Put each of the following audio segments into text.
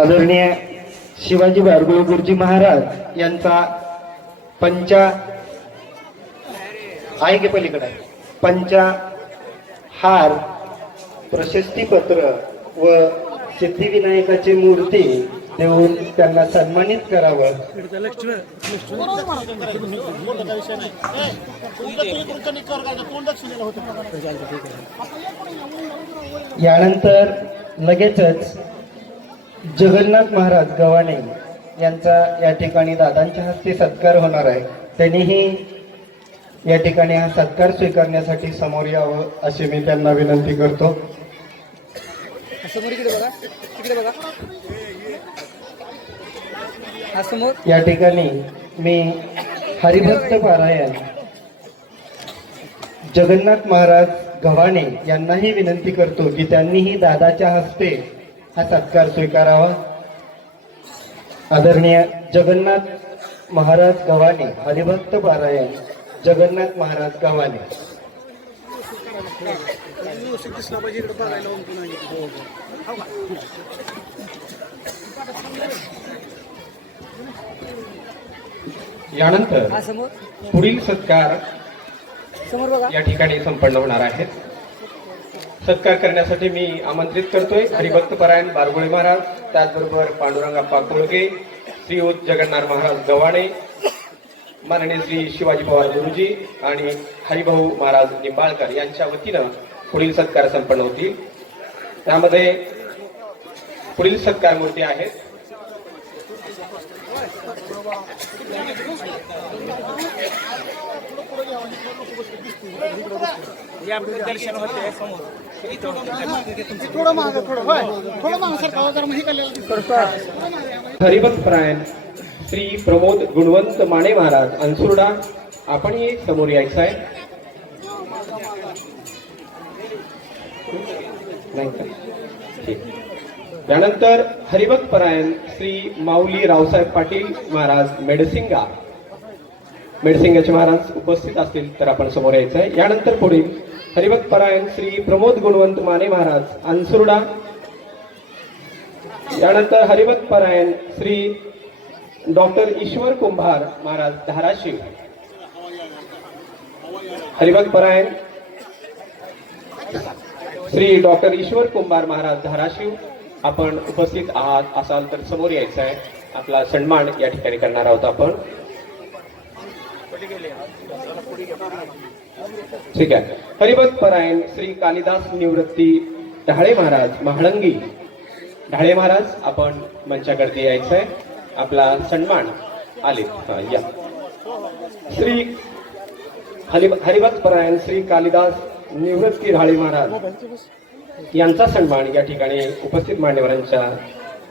आदरणीय शिवाजी बारगुळे गुरुजी महाराज यांचा आहे की पलीकडे पंचाहार प्रशस्तीपत्र व सिद्धिविनायकाची मूर्ती देऊन त्यांना सन्मानित करावं. यानंतर लगेचच जगन्नाथ महाराज गव्हाणे यांचा या ठिकाणी दादांच्या हस्ते सत्कार होणार आहे. त्यांनीही या ठिकाणी हा सत्कार स्वीकारण्यासाठी समोर यावं अशी मी त्यांना विनंती करतो. या ठिकाणी मी हरिभक्त पारायण जगन्नाथ महाराज गव्हाणे यांनाही विनंती करतो की त्यांनीही दादाच्या हस्ते हा सत्कार स्वीकारावा. आदरणीय जगन्नाथ महाराज गव्हाणे हरिभक्त पारायण जगन्नाथ महाराज गव्हाणे. यानंतर पुढील सत्कार या ठिकाणी संपन्न होणार आहेत. सत्कार करण्यासाठी मी आमंत्रित करतोय हरिभक्त परायण बारगुळे महाराज, त्याचबरोबर पांडुरंगाप्पा कोळगे, श्रीयुत जगन्नाथ महाराज गव्हाणे, माननीय श्री शिवाजी पवार गुरुजी आणि हरिभाऊ महाराज निंबाळकर यांच्या वतीनं पुढील सत्कार संपन्न होतील. त्यामध्ये पुढील सत्कार मूर्ती आहेत. दर्शन होते समोर हरिभक्त परायण श्री प्रमोद गुणवंत माने महाराज अनसुर्डा, आपणही समोर यायचं आहे. त्यानंतर हरिभक्त परायण श्री माऊली रावसाहेब पाटील महाराज मेडसिंगाचे महाराज उपस्थित असतील तर आपण समोर यायचं आहे. यानंतर पुढील हरिभक्त परायण श्री प्रमोद गुणवंत माने महाराज अनसुर्डा. यानंतर हरिभक्त परायण श्री डॉक्टर ईश्वर कुंभार महाराज धाराशिव. हरिभक्त परायण श्री डॉक्टर ईश्वर कुंभार महाराज धाराशिव, आपण उपस्थित आहात असाल तर समोर यायचं आहे. आपला सन्मान या ठिकाणी करणार आहोत आपण. ठीक आहे. हरिभक्त परायण श्री कालिदास निवृत्ती ढाळे महाराज महाळंगी. ढाळे महाराज आपण मंचाकडे यायचं आहे. आपला सन्मान आले या. श्री हरिभक्त परायण श्री कालिदास निवृत्ती ढाळे महाराज यांचा सन्मान या ठिकाणी उपस्थित मान्यवरांच्या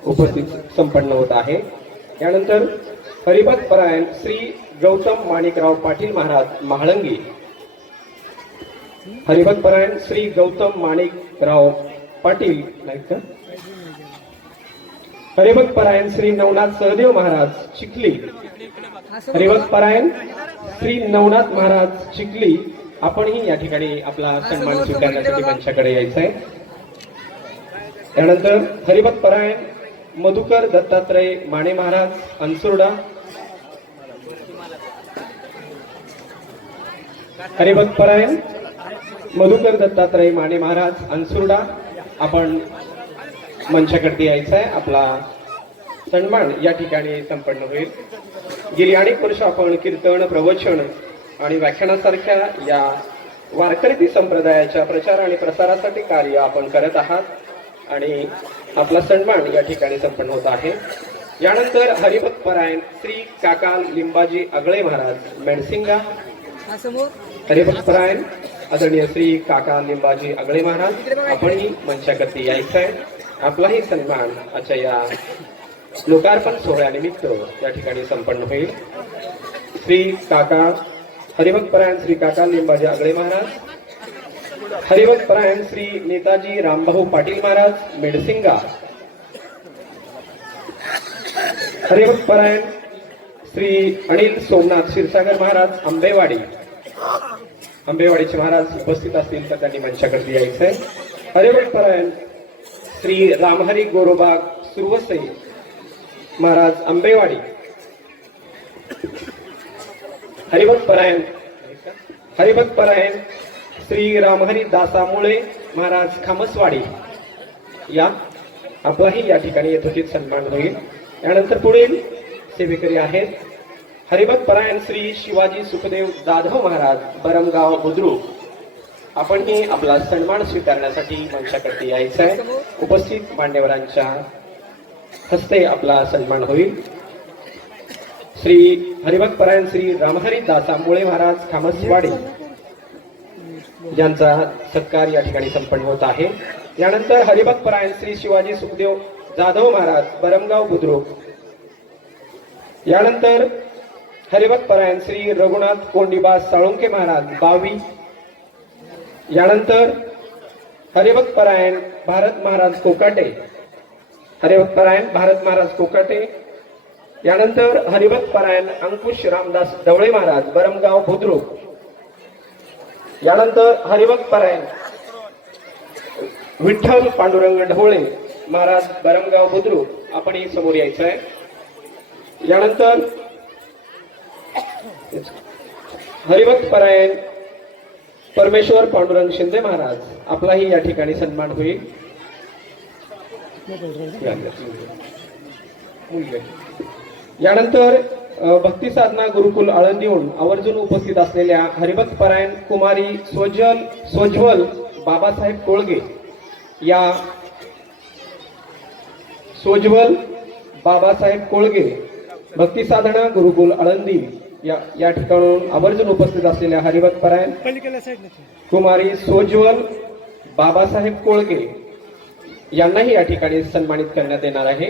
उपस्थित संपन्न होत आहे. यानंतर हरिभक्त परायण श्री गौतम माणिकराव पाटील महाराज महाळंगी. हरिभक्त परायण श्री गौतम माणिकराव पाटील नाही का. हरिभक्त परायण श्री नवनाथ सहदेव महाराज चिखली. हरिभक्त परायण श्री नवनाथ महाराज चिखली, आपणही या ठिकाणी आपला सन्मान स्वीकारण्यासाठी मंचाकडे यायचं आहे. त्यानंतर हरिभक्त परायण मधुकर दत्तात्रय माने महाराज अनसुर्डा. हरिभक्त परायण मधुकर दत्तात्रय माने महाराज अनसुर्डा, आपण मंचाकडे यायचं आहे. आपला सन्मान या ठिकाणी संपन्न होईल. गेली अनेक वर्ष आपण कीर्तन, प्रवचन आणि व्याख्यानासारख्या या वारकरी संप्रदायाच्या प्रचार आणि प्रसारासाठी कार्य आपण करत आहात आणि आपला सन्मान या ठिकाणी संपन्न होत आहे. यानंतर हरिभक्त परायण श्री काका लिंबाजी अगळे महाराज मेडसिंगा. हरिभक्त परायण आदरणीय श्री काका लिंबाजी अगळे महाराज, आपणही मंचाकडे यायचं आहे. आपलाही सन्मान आजच्या या लोकार्पण सोहळ्यानिमित्त या ठिकाणी संपन्न होईल. श्री काका हरिभक्त परायण श्री काका लिंबाजी अगळे महाराज. हरिभक्त परायण श्री नेताजी रामभाऊ पाटील महाराज मेडसिंगा. हरिभक्त परायण श्री अनिल सोमनाथ क्षीरसागर महाराज आंबेवाडीचे महाराज उपस्थित असतील तर त्यांनी मंचाकडे यायचं आहे. हरिभक्त परायण श्री रामहरी गोरोबा सुरवसे महाराज आंबेवाडी, हरिभक्तपरायण श्री रामहरी दासा मुळे महाराज खामसवाडी या आपलाही या ठिकाणी यथोचित सन्मान होईल. यानंतर पुढील सेवेकरी आहेत हरिभक्तपरायण श्री शिवाजी सुखदेव जाधव महाराज बरमगाव बुद्रुक. आपणही आपला सन्मान स्वीकारण्यासाठी मंचाकडे यायचं आहे. उपस्थित मान्यवरांच्या हस्ते आपला सन्मान होईल. श्री हरिभक्तपरायण श्री रामहरी दासा मुळे महाराज खामसवाडी यांचा सत्कार या ठिकाणी संपन्न होत आहे. यानंतर हरिभक्तपरायण श्री शिवाजी सुखदेव जाधव महाराज बरमगाव बुद्रुक. यानंतर हरिभक्तपरायण श्री रघुनाथ कोंडिबा साळुंके महाराज बावी. यानंतर हरिभक्तपरायण भारत महाराज कोकाटे, हरिभक्तपरायण भारत महाराज कोकाटे. यानंतर हरिभक्तपरायण अंकुश रामदास ढवळे महाराज बरमगाव बुद्रुक. यानंतर हरिभक्तपरायण विठ्ठल पांडुरंग ढवळे महाराज बरमगाव बुद्रुक. आपणही समोर यायचं आहे. यानंतर हरिभक्तपरायण परमेश्वर पांडुरंग शिंदे महाराज, आपलाही या ठिकाणी सन्मान होईल. यानंतर भक्ती साधना गुरुकुल आळंदीहून आवर्जून उपस्थित असलेल्या हरिभक्तपरायण कुमारी सोज्वल बाबासाहेब कोळगे या सोज्वल बाबासाहेब कोळगे भक्ती साधना गुरुकुल आळंदी या ठिकाणून आवर्जून उपस्थित असलेल्या हरिभक्तपरायण कुमारी सोज्वल बाबासाहेब कोळगे यांनाही या ठिकाणी सन्मानित करण्यात येणार आहे.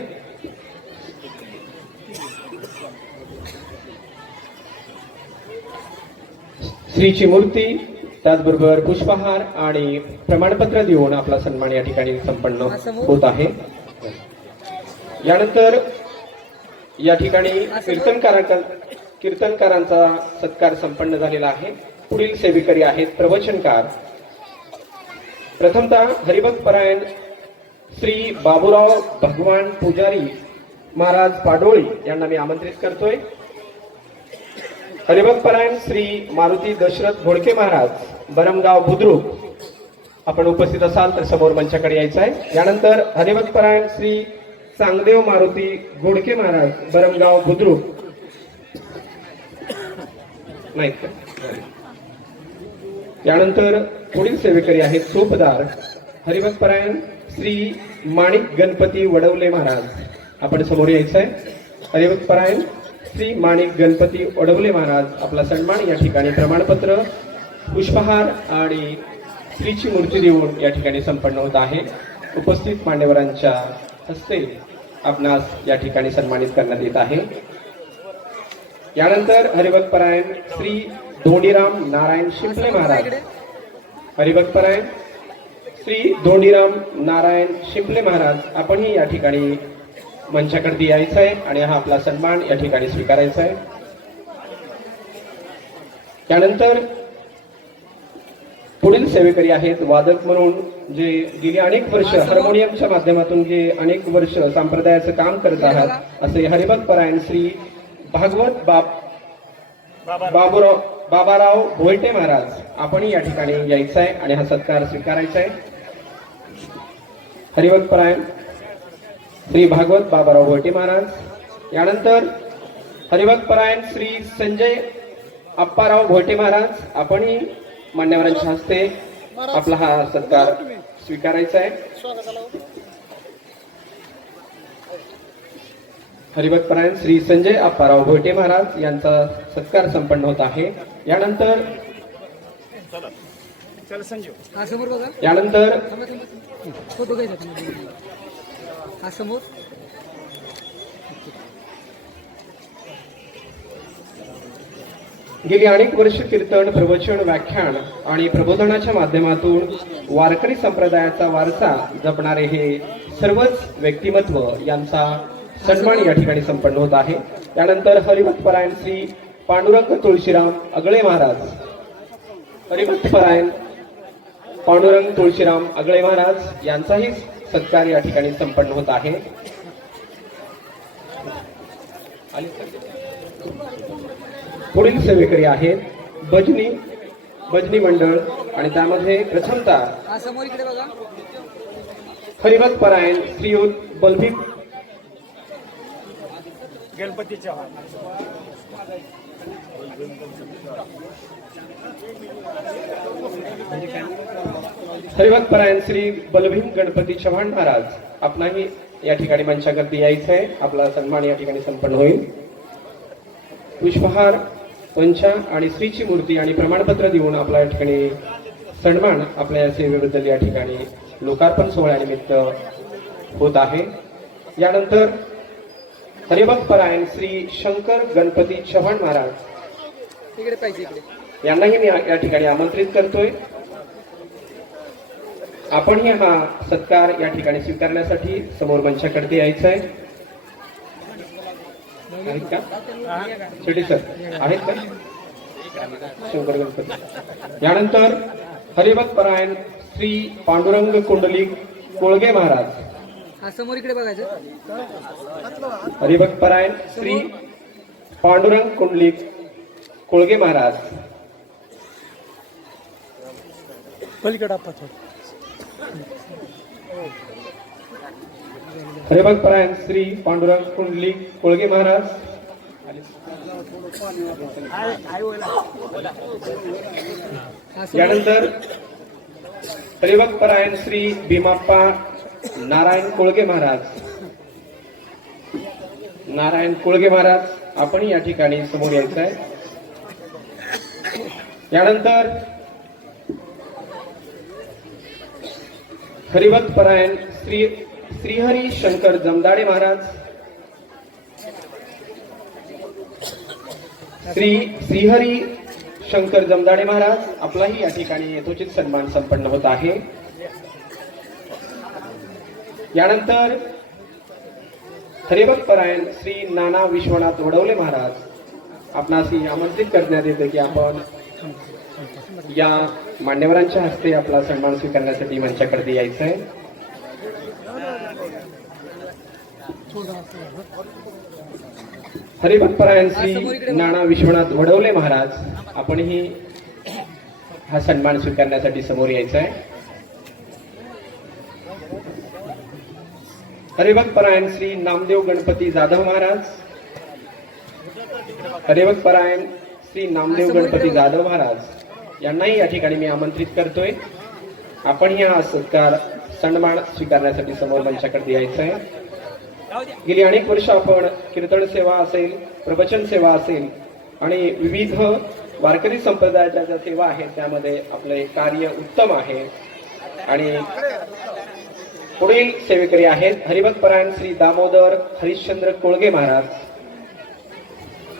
श्रीची मूर्ती त्याचबरोबर पुष्पहार आणि प्रमाणपत्र देऊन आपला सन्मान या ठिकाणी संपन्न होत आहे. यानंतर या ठिकाणी कीर्तनकारांचा सत्कार संपन्न झालेला आहे. पुढील सेवेकरी आहेत प्रवचनकार. प्रथमतः हरिभक्तपरायण श्री बाबूराव भगवान पुजारी महाराज पाडोळी यांना मी आमंत्रित करतोय. हरिभक्तपरायण श्री मारुती दशरथ घोडके महाराज बरमगाव बुद्रुक, आपण उपस्थित असाल तर समोर मंचाकडे यायचं आहे. यानंतर हरिभक्तपरायण श्री चांगदेव मारुती घोडके महाराज बरमगाव बुद्रुक नाहीत का? यानंतर पुढील सेवेकरी आहेत चोपदार हरिभक्तपरायण श्री माणिक गणपती वडवले महाराज, आपण समोर यायचं आहे. हरिभक्तपरायण श्री माणिक गणपती वडवले महाराज, आपला सन्मान या ठिकाणी प्रमाणपत्र पुष्पहार आणि श्रीची मूर्ती देऊन या ठिकाणी संपन्न होत आहे. उपस्थित मान्यवरांच्या हस्ते आपणास या ठिकाणी सन्मानित करण्यात येत आहे. यानंतर हरिभक्तपरायण श्री धोंडीराम नारायण शिंपले महाराज, हरिभक्तपरायण श्री धोंडीराम नारायण शिंपले महाराज, आपणही या ठिकाणी मंचाकडे यायचं आहे आणि हा आपला सन्मान या ठिकाणी स्वीकारायचा आहे. त्यानंतर पुढील सेवेकरी आहेत वादक म्हणून जे गेली अनेक वर्ष हार्मोनियमच्या माध्यमातून जे अनेक वर्ष संप्रदायाचं काम करत आहात असे हरिभक्तपरायण श्री भागवत बाबाराव भोयटे महाराज, आपणही या ठिकाणी यायचं आहे आणि हा सत्कार स्वीकारायचा आहे. हरिभक्तपरायण श्री भागवत बाबाराव भोयटे महाराज. यानंतर हरिभक्तपरायण श्री संजय अप्पाराव भोयटे महाराज, आपणही मान्यवरांच्या हस्ते आपला हा सत्कार स्वीकारायचा आहे. हरिभक्तपरायण श्री संजय अप्पाराव भोयटे महाराज यांचा सत्कार संपन्न होत आहे. यानंतर गेली अनेक वर्ष कीर्तन प्रवचन व्याख्यान आणि प्रबोधनाच्या माध्यमातून वारकरी संप्रदायाचा वारसा जपणारे हे सर्वच व्यक्तिमत्व यांचा सन्मान या ठिकाणी संपन्न होत आहे. त्यानंतर हरिभक्तपरायण श्री पांडुरंग तुळशीराम अगळे महाराज, हरिभक्तपरायण पांडुरंग तुळशीराम अगळे महाराज यांचाही सत्कार या ठिकाणी संपन्न होत आहे. पुढील सेवेकरी आहेत भजनी मंडळ आणि त्यामध्ये प्रथमतः हा समोर इकडे बघा. हरिभक्त परायण श्रीयुत बलभीम गणपती चव्हाण. हरिभक्त परायण श्री बलभीम गणपती चव्हाण महाराज आपणाही या ठिकाणी मंचावरती यायचं आहे. आपला सन्मान या ठिकाणी संपन्न होईल. पुष्पहार पंचा आणि श्रीची मूर्ती आणि प्रमाणपत्र देऊन आपला या ठिकाणी सन्मान आपल्या सेवेबद्दल या ठिकाणी लोकार्पण सोहळ्यानिमित्त होत आहे. यानंतर हरिभक्त परायण श्री शंकर गणपती चव्हाण महाराज इकडे पाहिजे इकडे. यांनाही मी या ठिकाणी आमंत्रित करतोय. आपणही हा सत्कार या ठिकाणी स्वीकारण्यासाठी समोर मंचाकडे यायचं आहे. आहेत का शेट्टी सर आहेत का शंकर गणपती. यानंतर हरिभक्त परायण श्री पांडुरंग कुंडलिक कोळगे महाराज. हा समोर इकडे बघायचं. हरिभक्त परायण श्री पांडुरंग कुंडलिक कोळगे महाराज. पलीकडे हरिभक्त परायण श्री पांडुरंग कुंडलिक कोळगे महाराज. यानंतर हरिभक्त परायण श्री भीमाप्पा नारायण कोळगे महाराज. नारायण कोळगे महाराज आपण या ठिकाणी समोर यायचं आहे. यानंतर हरिभक्त परायण श्रीहरी शंकर जमदाडे महाराज. श्रीहरी शंकर जमदाडे महाराज आपलाही या ठिकाणी यथोचित सन्मान संपन्न होत आहे. यानंतर हरिभक्त परायण श्री नाना विश्वनाथ वडवले महाराज आपणास आमंत्रित करण्यात येते की आपण या मान्यवरांच्या हस्ते आपला सन्मान स्वीकारण्यासाठी मंचाकडे यायचं आहे. हरिभक्त परायण श्री नाना विश्वनाथ वडवले महाराज आपणही हा सन्मान स्वीकारण्यासाठी समोर यायचं आहे. हरिभक्त परायण श्री नामदेव गणपती जाधव महाराज. हरिभक्त परायण श्री नामदेव गणपती जाधव महाराज यांनाही या ठिकाणी मी आमंत्रित करतोय. आपण हा सत्कार सन्मान स्वीकारण्यासाठी समोर मंचाकडे यायचं आहे. गेली अनेक वर्ष आपण कीर्तन सेवा असेल, प्रवचन सेवा असेल आणि विविध वारकरी संप्रदायाच्या ज्या सेवा आहेत त्यामध्ये आपले कार्य उत्तम आहे. आणि पुढील सेवेकरी आहेत हरिभक्त परायण श्री दामोदर हरिश्चंद्र कोळगे महाराज.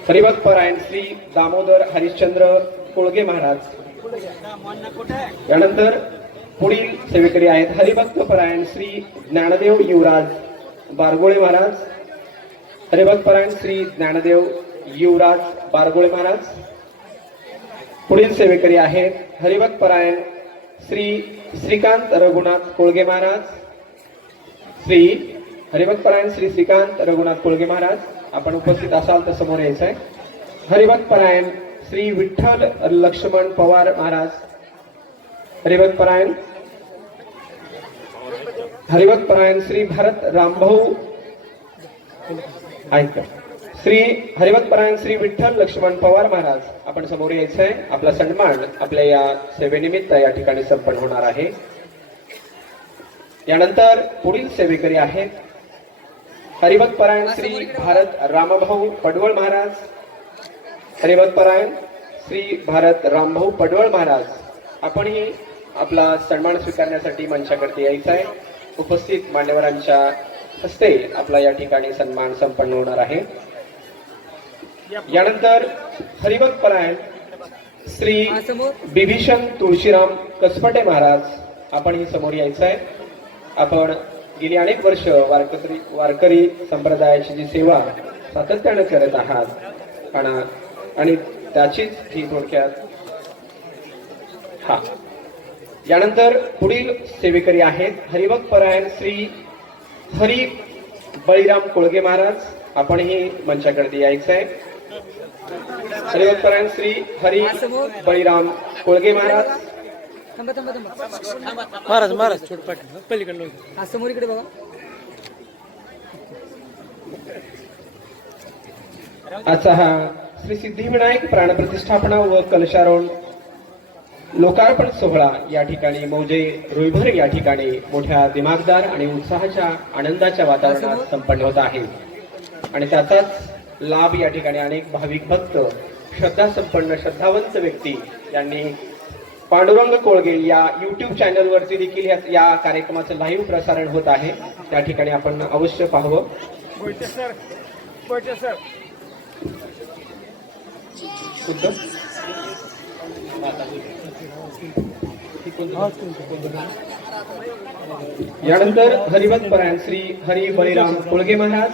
हरिभक्त परायण श्री दामोदर हरिश्चंद्र कोळगे महाराज. यानंतर पुढील सेवेकरी आहेत हरिभक्त परायण श्री ज्ञानदेव युवराज बारगोळे महाराज. हरिभक्त परायण श्री ज्ञानदेव युवराज बारगोळे महाराज. पुढील सेवेकरी आहेत हरिभक्त परायण श्री श्रीकांत रघुनाथ कोळगे महाराज. हरिभक्त परायण श्री श्रीकांत रघुनाथ कोळगे महाराज आपण उपस्थित असाल तर समोर यायचं आहे. हरिभक्त परायण श्री विठ्ठल लक्ष्मण पवार महाराज. हरिभक्त परायण श्री भारत रामभाऊ ऐका श्री हरिभक्त परायण श्री विठ्ठल लक्ष्मण पवार महाराज आपण समोर यायचं आहे. आपला सन्मान आपल्या या सेवेनिमित्त या ठिकाणी संपन्न होणार आहे. यानंतर पुढील सेवेकरी आहेत हरिभक्त परायण श्री भारत रामभाऊ पडवळ महाराज. हरिभक्त परायण श्री भारत रामभाऊ पडवळ महाराज आपणही आपला सन्मान स्वीकारण्यासाठी मंचाकडे यायचं आहे. उपस्थित मान्यवरांच्या हस्ते आपला या ठिकाणी सन्मान संपन्न होणार आहे. यानंतर हरिभक्त परायण श्री बिभीषण तुळशीराम कसपटे महाराज आपण ही समोर यायचं आहे. आपण गेली अनेक वर्ष वारकरी संप्रदायाची जी सेवा सातत्याने करत आहात आणि त्याचीच ही थोडक्यात यानंतर पुढील सेवेकरी आहेत हरिभक्त परायण श्री हरी बळीराम कोळगे महाराज. आपणही मंचाकडे यायचं आहे. हरिभक्तपरायण श्री हरी बळीराम कोळगे महाराज. थांबा थांबा थांबा. महाराज महाराज छोट पाठी पलीकडलं हा समोर इकडे बघा. आजचा हा श्री सिद्धिविनायक प्राणप्रतिष्ठापना व कलशारोहण लोकार्पण सोहळा या ठिकाणी मौजे रुईभर या ठिकाणी मोठ्या दिमागदार आणि उत्साहाच्या आनंदाच्या वातावरणात संपन्न होत आहे. आणि त्याचाच लाभ या ठिकाणी अनेक भाविक भक्त श्रद्धासंपन्न श्रद्धावंत व्यक्ती यांनी पांडुरंग कोळगे या युट्यूब चॅनलवरती देखील या कार्यक्रमाचं लाईव्ह प्रसारण होत आहे. त्या ठिकाणी आपण अवश्य पाहावं. बोलते सर बोलते सर यानंतर हरिभक्तपरायण श्री हरी बळीराम कोळगे महाराज.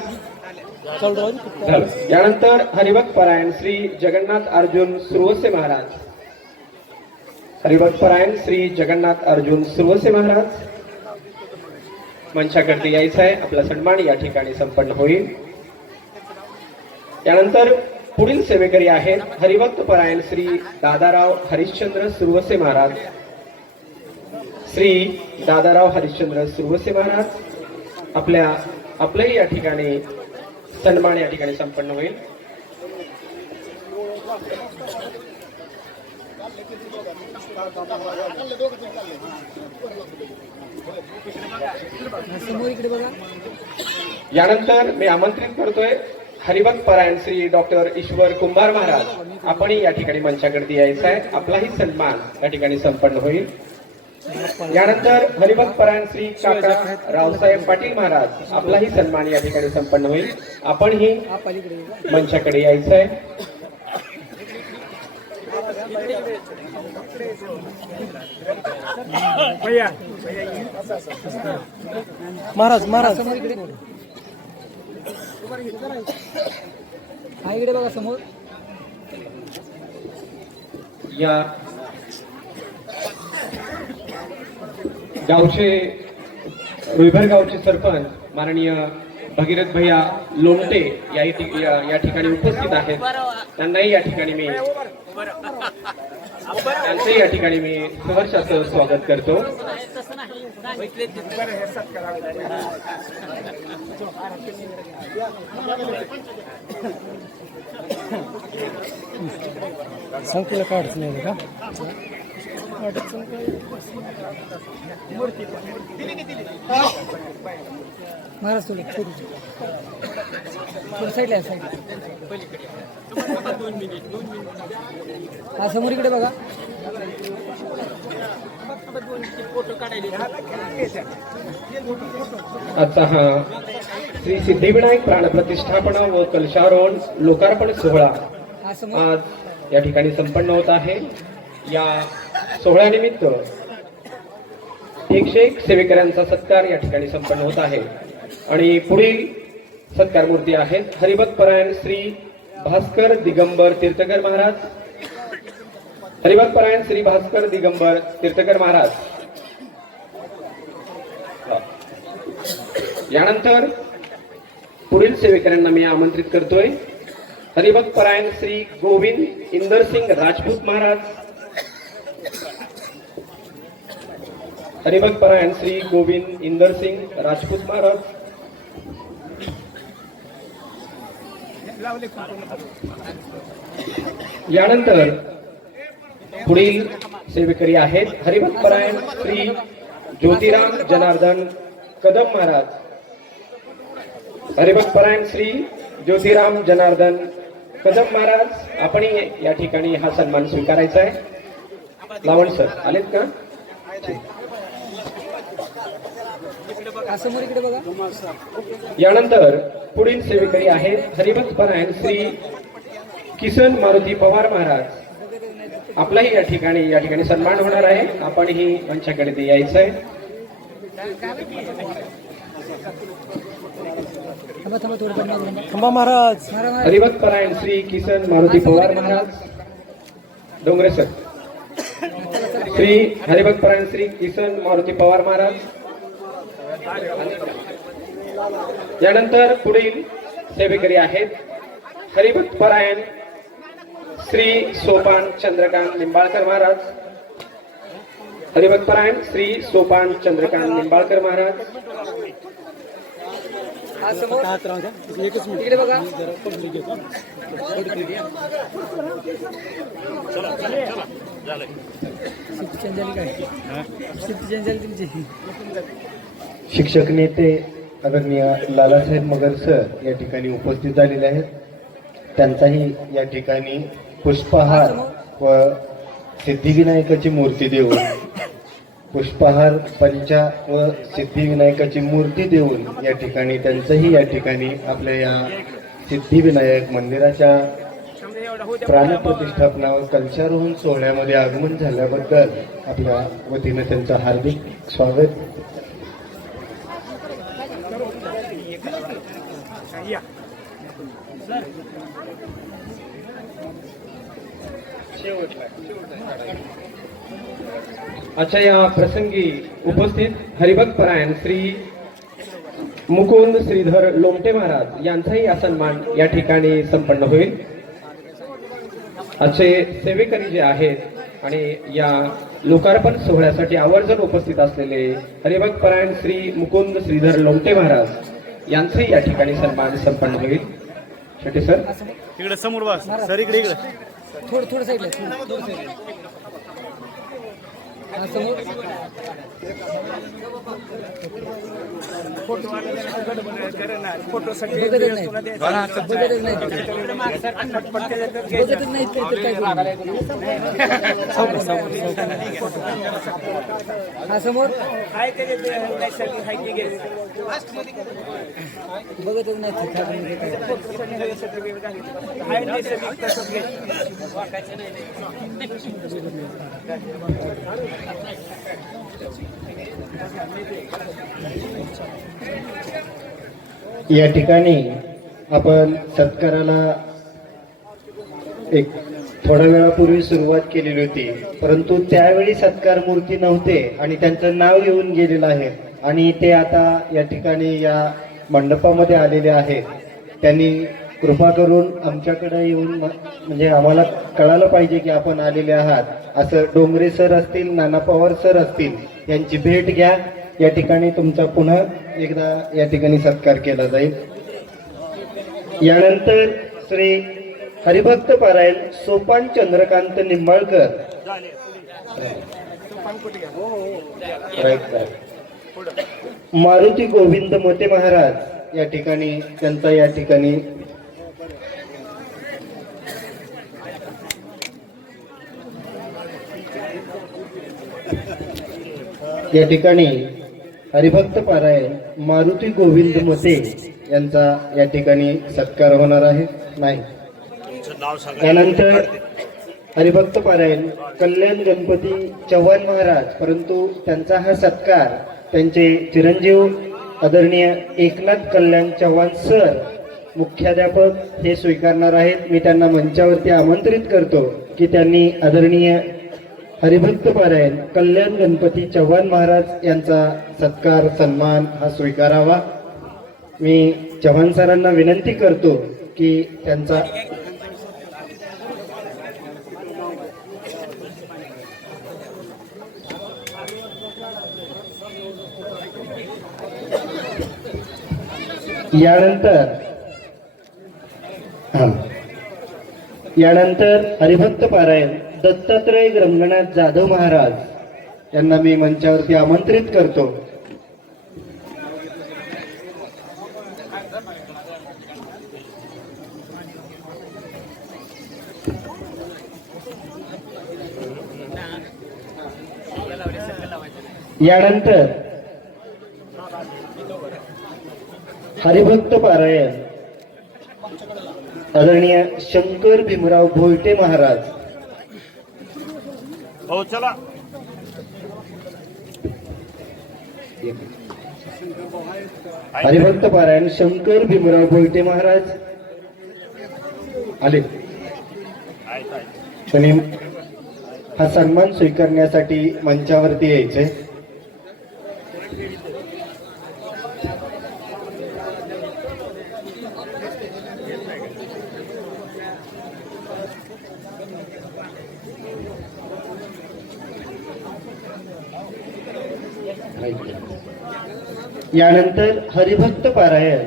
यानंतर हरिभक्तपरायण श्री जगन्नाथ अर्जुन सुरवसे महाराज. हरिभक्तपरायण श्री जगन्नाथ अर्जुन सुरवसे महाराज मंचाकडे यायचं आहे. आपला सन्मान या ठिकाणी संपन्न होईल. यानंतर पुढील सेवेकरी आहेत हरिभक्तपरायण श्री दादाराव हरिश्चंद्र सुरवसे महाराज. श्री दादाराव हरिश्चंद्र सुरवसे महाराज आपल्याही या ठिकाणी सन्मान या ठिकाणी संपन्न होईल. समोर इकडे बघा. यानंतर मी आमंत्रित करतोय हरिभक्तपरायण श्री डॉक्टर ईश्वर कुंभार महाराज. आपणही या ठिकाणी मंचाकडे यायचं आहे. आपलाही सन्मान या ठिकाणी संपन्न होईल. यानंतर हरिभक्तपरायण श्री काका रावसाहेब पाटील महाराज. आपलाही सन्मान या ठिकाणी संपन्न होईल. आपणही हा पलीकडे बघा. मंचाकडे यायचं आहे. भैया महाराज महाराज समोर इकडे. हा इकडे बघा समोर. या गावचे रुईभर गावचे सरपंच माननीय भगीरथ भैया लोमटे या ठिकाणी उपस्थित आहेत. त्यांनाही या ठिकाणी मी त्यांचंही या ठिकाणी मी सहर्षाचं स्वागत करतो. संख्येला काय अडचण नाही का महाराज थोडं साईडला साईड. हा समोर इकडे बघा. आजचा हा श्री सिद्धिविनायक प्राणप्रतिष्ठापना व कलशारोहण लोकार्पण सोहळा हा समोर. आज या ठिकाणी संपन्न होत आहे. या सोहळ्यानिमित्त 101 सेवेकऱ्यांचा सत्कार या ठिकाणी संपन्न होत आहे. आणि पुढील सत्कार मूर्ती आहेत हरिभक्तपरायण श्री भास्कर दिगंबर तीर्थकर महाराज. हरिभक्तपरायण श्री भास्कर दिगंबर तीर्थकर महाराज. यानंतर पुढील सेवेकऱ्यांना मी आमंत्रित करतोय हरिभक्तपरायण श्री गोविंद इंदरसिंग राजपूत महाराज. हरिभक्तपरायण श्री गोविंद इंदरसिंग राजपूत महाराज. यानंतर पुढील सेवेकरी आहेत हरिभक्तपरायण श्री ज्योतिराम जनार्दन कदम महाराज. हरिभक्तपरायण श्री ज्योतिराम जनार्दन कदम महाराज. आपण या ठिकाणी हा सन्मान स्वीकारायचा आहे. लावण सर आलेत का? हा समोर इकडे बघा. यानंतर पुढील सेवेकरी आहेत हरिभक्तपरायण श्री किसन मारुती पवार महाराज. आपलाही या ठिकाणी सन्मान होणार आहे. आपणही मंचाकडे ते यायचं आहे. थांबा महाराज. हरिभक्तपरायण श्री किसन मारुती पवार महाराज. डोंगरे सर. श्री हरिभक्तपरायण श्री किसन मारुती पवार महाराज. यानंतर पुढील सेवेकरी आहेत हरिभक्त परायण श्री सोपान चंद्रकांत निंबाळकर महाराज, हरिभक्त परायण श्री सोपान चंद्रकांत निंबाळकर महाराज. हा समोर हात राहू द्या. एकच मिनिट. इकडे बघा. जरा पब्लिक येतो. शिफ्ट चेंज झाली काय? शिफ्ट चेंज झाली तुमची. शिक्षक नेते आदरणीय लालासाहेब मगर सर या ठिकाणी उपस्थित झालेले आहेत. त्यांचाही या ठिकाणी पुष्पहार व सिद्धिविनायकाची मूर्ती देऊन पुष्पहार पंचा व सिद्धिविनायकाची मूर्ती देऊन या ठिकाणी त्यांचंही या ठिकाणी आपल्या या सिद्धिविनायक मंदिराच्या प्राणप्रतिष्ठापना व कलशारोहण सोहळ्यामध्ये आगमन झाल्याबद्दल आपल्या वतीनं त्यांचं हार्दिक स्वागत. आजच्या या प्रसंगी उपस्थित हरिभक्त परायण श्री मुकुंद श्रीधर लोमटे महाराज यांचाही हा सन्मान या ठिकाणी संपन्न होईल. आजचे सेवेकरी जे आहेत आणि या लोकार्पण सोहळ्यासाठी आवर्जून उपस्थित असलेले हरिभक्त परायण श्री मुकुंद श्रीधर लोमटे महाराज यांचाही या ठिकाणी सन्मान संपन्न होईल. शेट्टी सर इकडे समोर बस सर. इकडे थोडं साईडला थोडं साईडला. हा समोर बघतच नाही. बघतच नाही. बघतच नाही काय हा समोर बघतच या ठिकाणी आपण सत्काराला एक थोड्या वेळापूर्वी सुरुवात केलेली होती, परंतु त्यावेळी सत्कार मूर्ती नव्हते आणि त्यांचं नाव येऊन गेलेलं आहे आणि ते आता या ठिकाणी या मंडपामध्ये आलेले आहेत. त्यांनी कृपा करून आमच्याकडे येऊन म्हणजे आम्हाला कळालं पाहिजे की आपण आलेले आहात. असं डोंगरे सर असतील, नाना पवार सर असतील, यांची भेट घ्या. या ठिकाणी तुमचा पुन्हा एकदा या ठिकाणी सत्कार केला जाईल. यानंतर श्री हरिभक्त पारायण सोपान चंद्रकांत निंबाळकर मारुती गोविंद मोते महाराज या ठिकाणी त्यांचा या ठिकाणी या ठिकाणी हरिभक्त पारायण मारुती गोविंद मोते यांचा या ठिकाणी सत्कार होणार आहे. नाही, त्यानंतर हरिभक्त पारायण कल्याण गणपती चव्हाण महाराज, परंतु त्यांचा हा सत्कार त्यांचे चिरंजीव आदरणीय एकनाथ कल्याण चव्हाण सर मुख्याध्यापक हे स्वीकारणार आहेत. मी त्यांना मंचावरती आमंत्रित करतो की त्यांनी आदरणीय हरिभक्त पारायण कल्याण गणपती चव्हाण महाराज यांचा सत्कार सन्मान हा स्वीकारावा. मी चव्हाण सरांना विनंती करतो की त्यांचा यानंतर हरिभक्त पारायण दत्तात्रय रंगनाथ जाधव महाराज यांना मी मंचावरती आमंत्रित करतो. यानंतर हरिभक्त पारायण आदरणीय शंकर भीमराव भोयटे महाराज. हो चला. हरिभक्त पारायण शंकर भीमराव भोयटे महाराज आले. त्यांनी हा सन्मान स्वीकारण्यासाठी मंचावरती यायचे. यानंतर हरिभक्त पारायण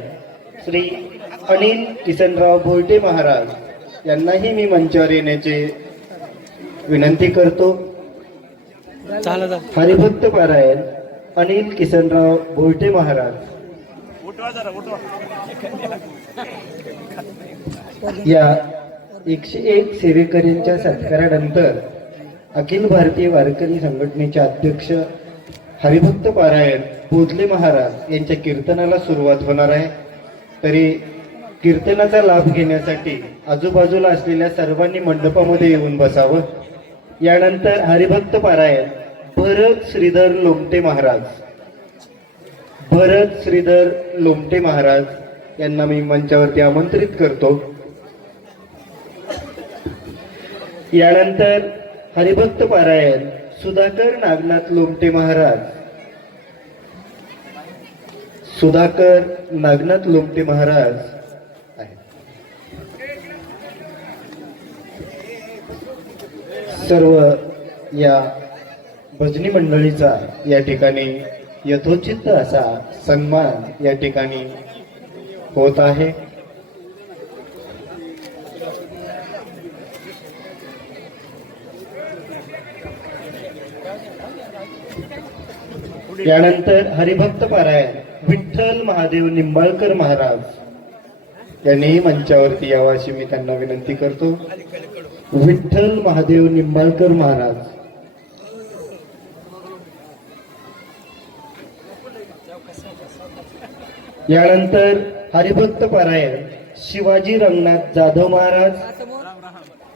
श्री अनिल किसनराव भोयटे महाराज यांनाही मी मंचावर येण्याची विनंती करतो. हरिभक्त पारायण अनिल किसनराव भोयटे महाराज. उठवा जरा उठवा. या 101 सेवेकऱ्यांच्या सत्कारानंतर अखिल भारतीय वारकरी संघटनेचे अध्यक्ष हरिभक्त पारायण बोधले महाराज यांच्या कीर्तनाला सुरुवात होणार आहे. तरी कीर्तनाचा लाभ घेण्यासाठी आजूबाजूला असलेल्या सर्वांनी मंडपामध्ये येऊन बसावं. यानंतर हरिभक्त पारायण भरत श्रीधर लोमटे महाराज. भरत श्रीधर लोमटे महाराज यांना मी मंचावरती आमंत्रित करतो. यानंतर हरिभक्त पारायण सुधाकर नागनाथ लोमटे महाराज. सुधाकर नागनाथ लोमटे महाराज आहेत. सर्व या भजनी मंडळीचा या ठिकाणी यथोचित असा सन्मान या ठिकाणी होत आहे. यानंतर हरिभक्त पारायण विठ्ठल महादेव निंबाळकर महाराज यांनीही मंचावरती यावं अशी मी त्यांना विनंती करतो. विठ्ठल महादेव निंबाळकर महाराज. यानंतर हरिभक्त पारायण शिवाजी रंगनाथ जाधव महाराज.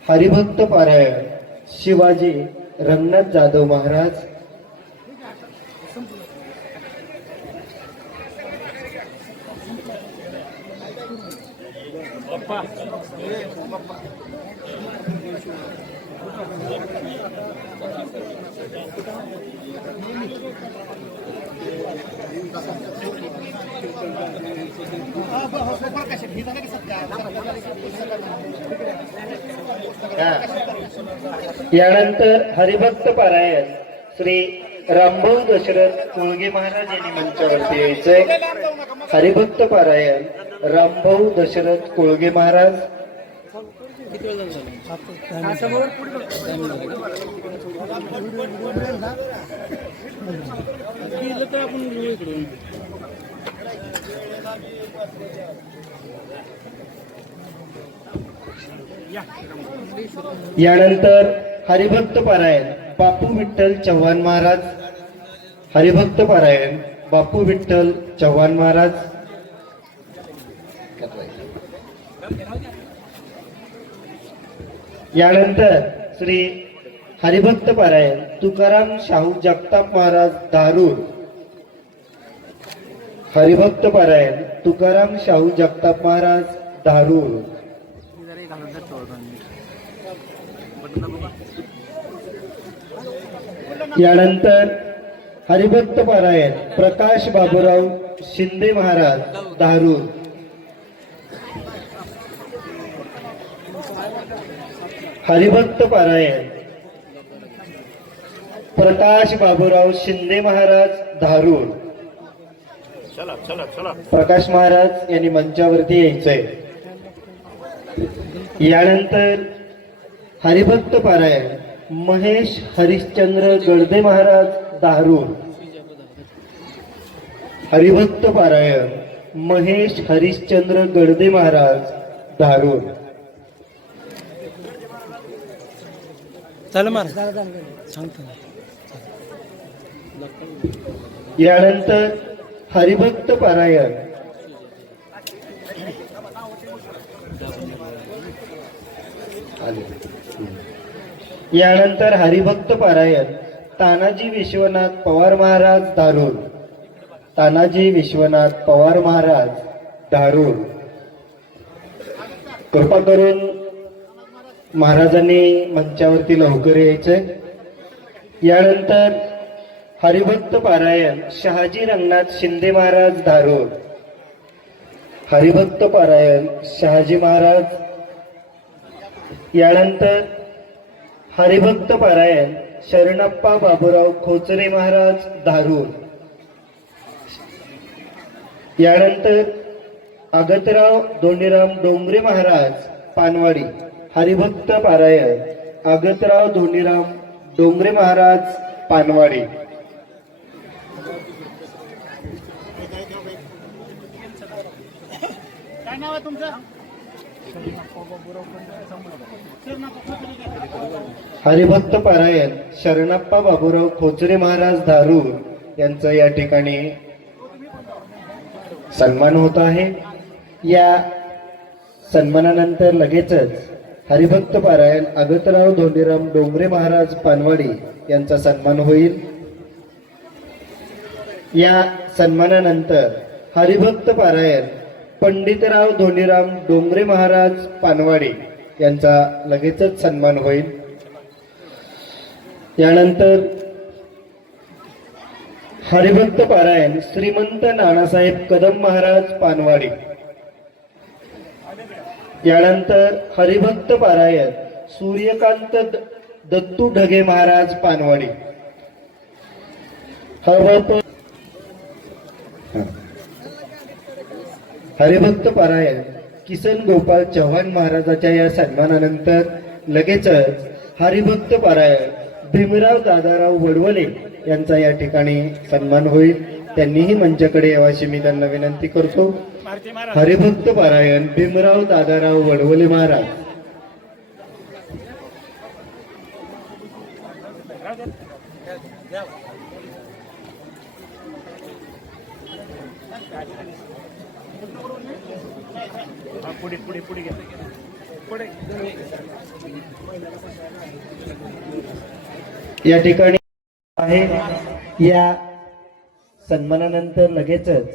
हरिभक्त पारायण शिवाजी रंगनाथ जाधव महाराज. यानंतर हरिभक्त पारायण श्री रामभाऊ दशरथ कोळगे महाराज यांनी मंचावरती यायचंय. हरिभक्त पारायण रामभाऊ दशरथ कोळगे महाराज. यानंतर हरिभक्त पारायण बापू विठ्ठल चव्हाण महाराज. हरिभक्त पारायण बापू विठ्ठल चव्हाण महाराज. यानंतर श्री हरिभक्त पारायण तुकाराम शाहू जगताप महाराज धारूर. हरिभक्त पारायण तुकाराम शाहू जगताप महाराज धारूर. यानंतर हरिभक्त पारायण प्रकाश बाबूराव शिंदे महाराज धारूर. हरिभक्त पारायण प्रकाश बाबूराव शिंदे महाराज धारूर. चला चला चला. प्रकाश महाराज यांनी मंचावरती यायचंय. यानंतर हरिभक्त पारायण महेश हरिश्चंद्र गडदे महाराज धारूर. हरिभक्त पारायण महेश हरिश्चंद्र गडदे महाराज धारूर. चल मार सांगतो. यानंतर हरिभक्त पारायण यानंतर हरिभक्त पारायण तानाजी विश्वनाथ पवार महाराज धारूर. तानाजी विश्वनाथ पवार महाराज धारूर. कृपा करून महाराजांनी मंचावरती लवकर यायचंय. यानंतर हरिभक्त पारायण शहाजी रंगनाथ शिंदे महाराज धारूर. हरिभक्त पारायण शहाजी महाराज. यानंतर हरिभक्त पारायण शरणप्पा बाबूराव खोचरे महाराज धारूर. यानंतर अगतराव धोंडीराम डोंगरे महाराज पानवाडी हरिभक्त पारायण अगतराव धोंडीराम डोंगरे महाराज पानवाडी. काय नाव आहे तुमचं? हरिभक्त पारायण शरणप्पा बाबूराव खोचरे महाराज धारूर यांचं या ठिकाणी सन्मान होत आहे. या सन्मानानंतर लगेचच हरिभक्त पारायण अगतराव धोंडीराम डोंगरे महाराज पानवाडी यांचा सन्मान होईल. या सन्मानानंतर हरिभक्त पारायण पंडितराव धोंडीराम डोंगरे महाराज पानवाडी यांचा लगेचच सन्मान होईल. यानंतर हरिभक्त पारायण श्रीमंत नानासाहेब कदम महाराज पानवाडी. यानंतर हरिभक्त पारायण सूर्यकांत दत्तू ढगे महाराज पानवाडी. हरिभक्त पारायण किसन गोपाळ चव्हाण महाराजाच्या या सन्मानानंतर लगेचच हरिभक्त पारायण भीमराव दादाराव वडवले यांचा या ठिकाणी सन्मान होईल. त्यांनीही मंचाकडे यावाशी मी त्यांना विनंती करतो. हरिभक्त पारायण भीमराव दादाराव वडवले महाराज. पुढे पुढे पुढे घ्या पुढे. या ठिकाणी आहे. या सन्मानानंतर लगेचच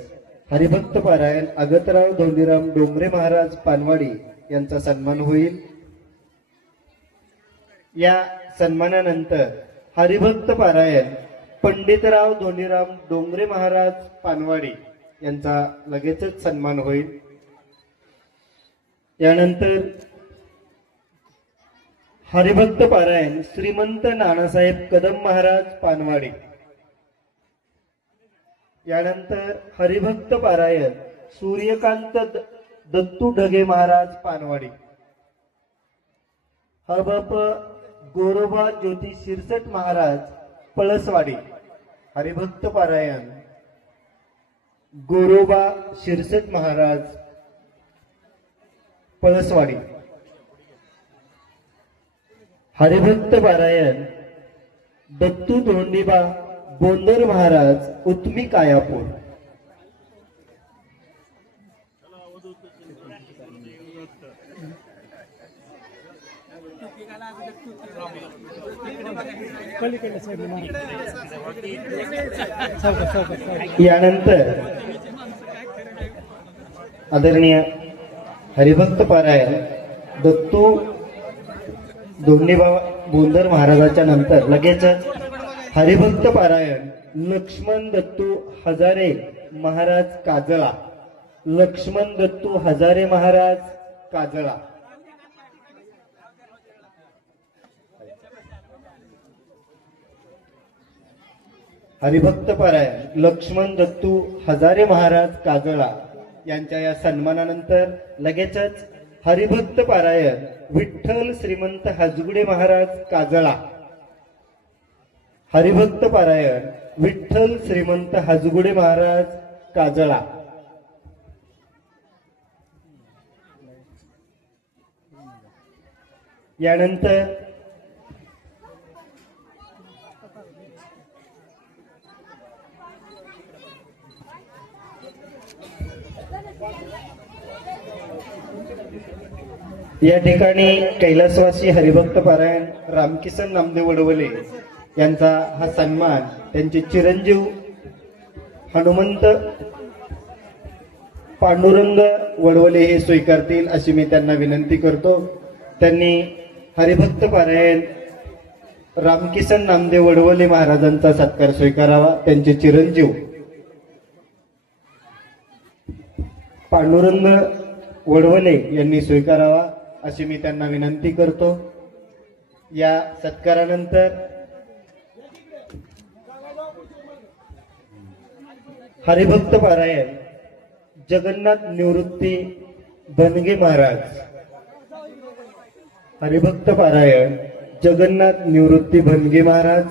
हरिभक्त पारायण अगतराव धोंडीराम डोंगरे महाराज पानवाडी यांचा सन्मान होईल. या सन्मानानंतर हरिभक्त पारायण पंडितराव धोंडीराम डोंगरे महाराज पानवाडी यांचा लगेचच सन्मान होईल. यानंतर हरिभक्त पारायण श्रीमंत नानासाहेब कदम महाराज पानवाडी. यानंतर हरिभक्त पारायण सूर्यकांत दत्तू ढगे महाराज पानवाडी. हबप गोरोबा ज्योती शिरसट महाराज पळसवाडी. हरिभक्त पारायण गोरोबा शिरसट महाराज पळसवाडी. हरिभक्त पारायण दत्तू धोंडीबा बोंदर महाराज उत्मी कायापूर. यानंतर आदरणीय हरिभक्त पारायण दत्तू धोंडीबा बोंदर महाराजाच्या नंतर लगेचच हरिभक्त पारायण लक्ष्मण दत्तू हजारे महाराज काजळा. लक्ष्मण दत्तू हजारे महाराज काजळा. हरिभक्त पारायण लक्ष्मण दत्तू हजारे महाराज काजळा यांच्या या सन्मानानंतर लगेचच हरिभक्त पारायण विठ्ठल श्रीमंत हजगुडे महाराज काजळा. हरिभक्त पारायण विठ्ठल श्रीमंत हजगुडे महाराज काजळा. यानंतर या ठिकाणी कैलासवासी हरिभक्त पारायण रामकिसन नामदेव वडवले यांचा हा सन्मान त्यांचे चिरंजीव हनुमंत पांडुरंग वडवले हे स्वीकारतील अशी मी त्यांना विनंती करतो. त्यांनी हरिभक्त पारायण रामकिसन नामदेव वडवले महाराजांचा सत्कार स्वीकारावा. त्यांचे चिरंजीव पांडुरंग वडवले यांनी स्वीकारावा अशी मी त्यांना विनंती करतो. या सत्कारानंतर हरिभक्त पारायण जगन्नाथ निवृत्ती बनगे महाराज. हरिभक्त पारायण जगन्नाथ निवृत्ती बनगे महाराज.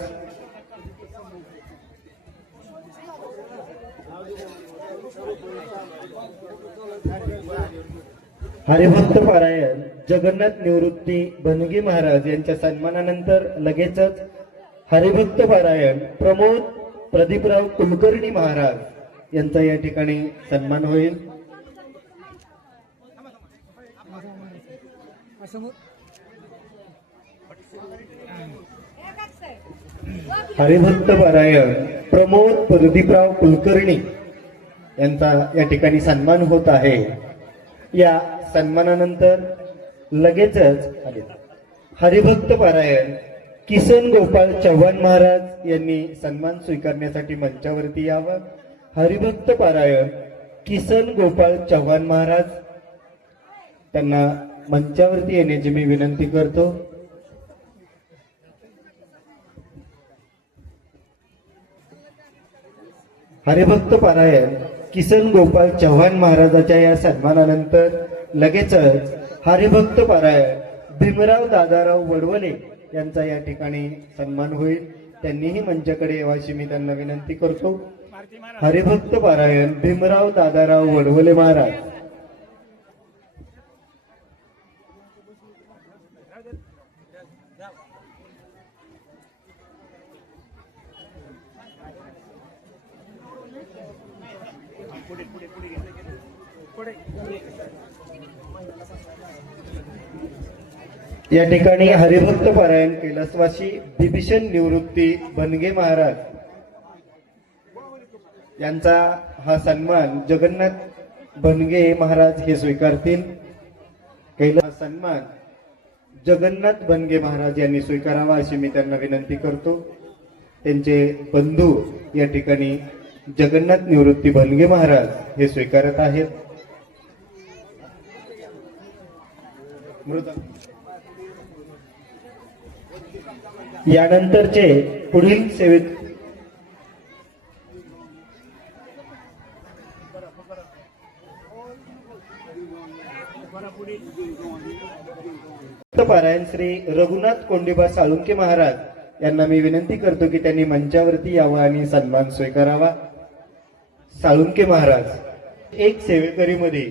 हरिभक्त पारायण जगन्नाथ निवृत्ती बनगे महाराज यांच्या सन्मानानंतर लगेचच हरिभक्त पारायण प्रमोद प्रदीपराव कुलकर्णी महाराज यांचा या ठिकाणी सन्मान होईल. हरिभक्त पारायण प्रमोद प्रदीपराव कुलकर्णी यांचा या ठिकाणी सन्मान होत आहे. या सन्मानानंतर लगेचच हरिभक्त पारायण किसन गोपाळ चव्हाण महाराज यांनी सन्मान स्वीकारण्यासाठी मंचावरती यावं. हरिभक्त पारायण किसन गोपाळ चव्हाण महाराज, त्यांना मंचावरती येण्याची मी विनंती करतो. हरिभक्त पारायण किसन गोपाळ चव्हाण महाराजाच्या या सन्मानानंतर लगेचच हरिभक्त पारायण भीमराव दादाराव वडवले यांचा या ठिकाणी सन्मान होईल. त्यांनीही मंचाकडे यावाशी मी त्यांना विनंती करतो. हरिभक्त पारायण भीमराव दादाराव वडवले महाराज. या ठिकाणी हरिभक्त पारायण कैलासवासी बिभीषण निवृत्ती बनगे महाराज यांचा हा सन्मान जगन्नाथ बनगे महाराज हे स्वीकारतील. कैलास सन्मान जगन्नाथ बनगे महाराज यांनी स्वीकारावा अशी मी त्यांना विनंती करतो. त्यांचे बंधू या ठिकाणी जगन्नाथ निवृत्ती बनगे महाराज हे स्वीकारत आहेत. यानंतरचे पुढील सेवेत पारायण श्री रघुनाथ कोंडीबा साळुंके महाराज यांना मी विनंती करतो की त्यांनी मंचावरती यावं आणि सन्मान स्वीकारावा. साळुंके महाराज एक सेवेकरीमध्ये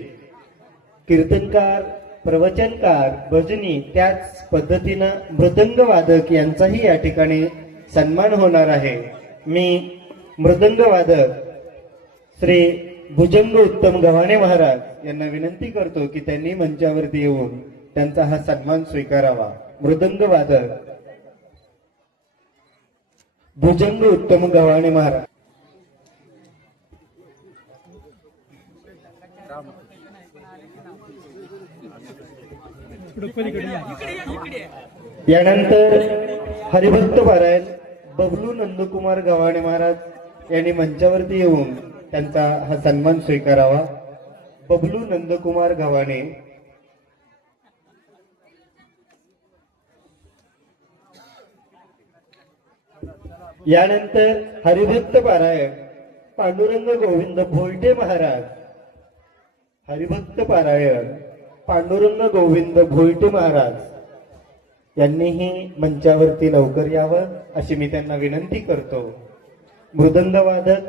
कीर्तनकार, प्रवचनकार, भजनी, त्याच पद्धतीनं मृदंग वादक यांचाही या ठिकाणी सन्मान होणार आहे. मी मृदंग वादक श्री भुजंग उत्तम गव्हाणे महाराज यांना विनंती करतो की त्यांनी मंचावरती येऊन त्यांचा हा सन्मान स्वीकारावा. मृदंग वादक भुजंग उत्तम गव्हाणे महाराज. यानंतर हरिभक्त पारायण बबलू नंदकुमार गव्हाणे महाराज यांनी मंचावरती येऊन त्यांचा हा सन्मान स्वीकारावा. बबलू नंदकुमार गव्हाणे. यानंतर हरिभक्त पारायण पांडुरंग गोविंद भोयटे महाराज. हरिभक्त पारायण पांडुरंग गोविंद भोयटे महाराज यांनीही मंचावरती लवकर यावं अशी मी त्यांना विनंती करतो. मृदंग वादक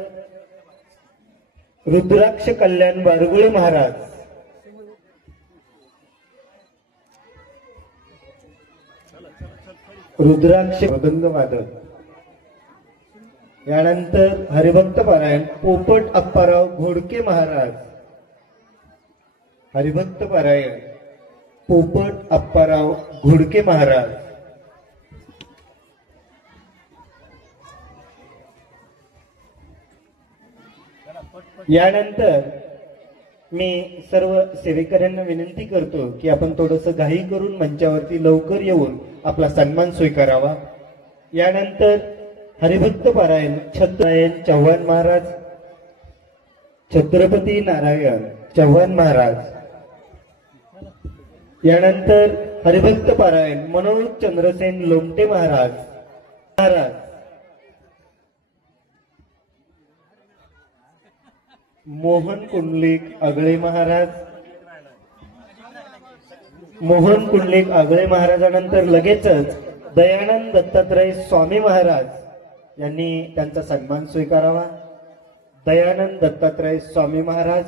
रुद्राक्ष कल्याण बारगुळे महाराज. रुद्राक्ष मृदंग वादक. यानंतर हरिभक्त पारायण पोपट अप्पाराव घोडके महाराज. हरिभक्त पारायण पोपट अप्पाराव घोडके महाराज. यानंतर मी सर्व सेवेकऱ्यांना विनंती करतो की आपण थोडंसं घाई करून मंचावरती लवकर येऊन आपला सन्मान स्वीकारावा. यानंतर हरिभक्त पारायण छत्रनारायण चव्हाण महाराज. छत्रपती नारायण चव्हाण महाराज. यानंतर हरिभक्त पारायण मनोज चंद्रसेन लोमटे महाराज. मोहन कुंडलिक आगळे महाराज, मोहन कुंडलिक आगळे महाराजानंतर लगेचच दयानंद दत्तात्रय स्वामी महाराज यांनी त्यांचा सन्मान स्वीकारावा. दयानंद दत्तात्रय स्वामी महाराज.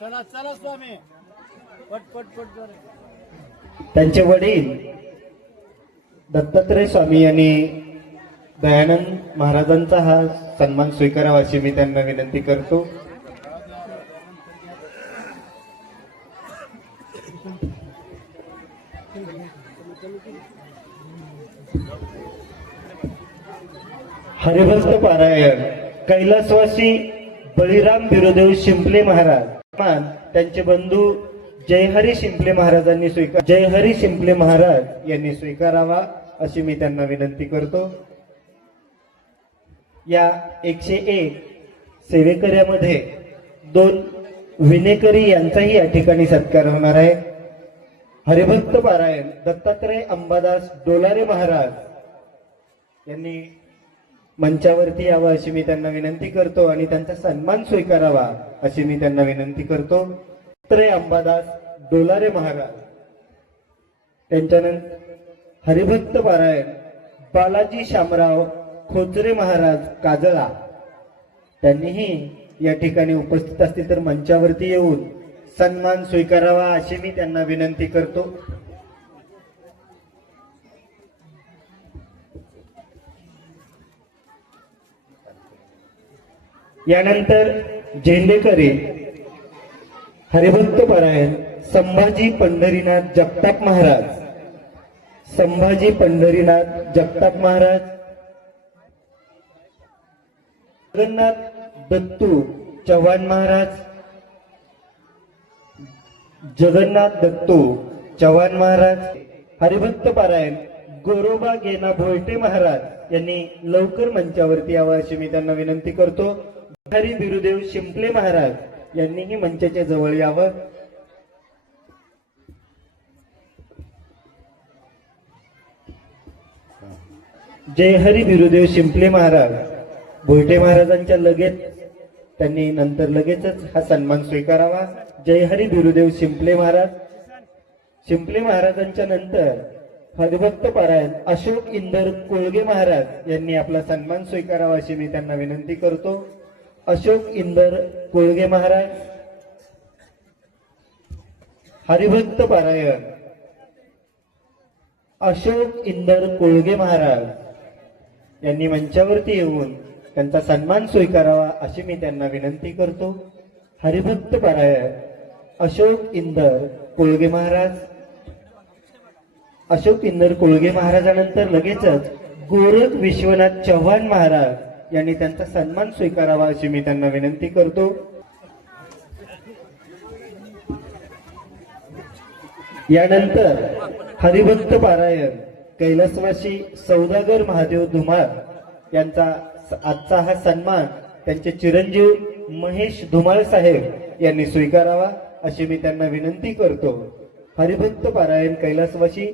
चला चला स्वामी, पट पट पट जरा. त्यांचे वडील दत्तात्रय स्वामी यांनी दयानंद महाराजांचा हा सन्मान स्वीकारावा अशी मी त्यांना विनंती करतो. हरिभक्त पारायण कैलासवासी बळीराम बिरुदेव शिंपले महाराज, त्यांचे बंधू जयहरी शिंपले महाराजांनी जयहरी शिंपले महाराज यांनी स्वीकारावा अशी मी त्यांना विनंती करतो. या 101 सेवेकऱ्यामध्ये 2 विनेकरी यांचाही या ठिकाणी सत्कार होणार आहे. हरिभक्त पारायण दत्तात्रय अंबादास डोलारे महाराज यांनी मंचावरती यावं अशी मी त्यांना विनंती करतो आणि त्यांचा सन्मान स्वीकारावा अशी मी त्यांना विनंती करतो. दत्तात्रय अंबादास डोलारे महाराज. त्यांच्यानंतर हरिभक्त पारायण बालाजी शामराव खोचरे महाराज काजळा, त्यांनीही या ठिकाणी उपस्थित असतील तर मंचावरती येऊन सन्मान स्वीकारावा अशी मी त्यांना विनंती करतो. यानंतर झेंडेकरी हरिभक्त पारायण संभाजी पंढरीनाथ जगताप महाराज, संभाजी पंढरीनाथ जगताप महाराज. जगन्नाथ दत्तू चव्हाण महाराज, जगन्नाथ दत्तू चव्हाण महाराज. हरिभक्त पारायण गोरोबा गेना भोयटे महाराज यांनी लवकर मंचावरती यावं अशी मी त्यांना विनंती करतो. हरी बिरुदेव शिंपले महाराज यांनीही मंचाच्या जवळ यावं. जयहरी बिरुदेव शिंपले महाराज भोयटे महाराजांच्या त्यांनी नंतर लगेचच हा सन्मान स्वीकारावा. जयहरी बिरुदेव शिंपले महाराज. शिंपले महाराजांच्या नंतर हरिभक्त पारायण अशोक इंदर कोळगे महाराज यांनी आपला सन्मान स्वीकारावा अशी मी त्यांना विनंती करतो. अशोक इंदर कोळगे महाराज. हरिभक्त पारायण अशोक इंदर कोळगे महाराज यांनी मंचावरती येऊन त्यांचा सन्मान स्वीकारावा अशी मी त्यांना विनंती करतो. हरिभक्त पारायण अशोक इंदर कोळगे महाराज. अशोक इंदर कोळगे महाराजानंतर लगेचच गोरख विश्वनाथ चव्हाण महाराज यांनी त्यांचा सन्मान स्वीकारावा अशी मी त्यांना विनंती करतो. यानंतर हरिभक्त पारायण कैलासवासी सौदागर महादेव धुमाळ यांचा आजचा हा सन्मान त्यांचे चिरंजीव महेश धुमाळ साहेब यांनी स्वीकारावा अशी मी त्यांना विनंती करतो. हरिभक्त पारायण कैलासवासी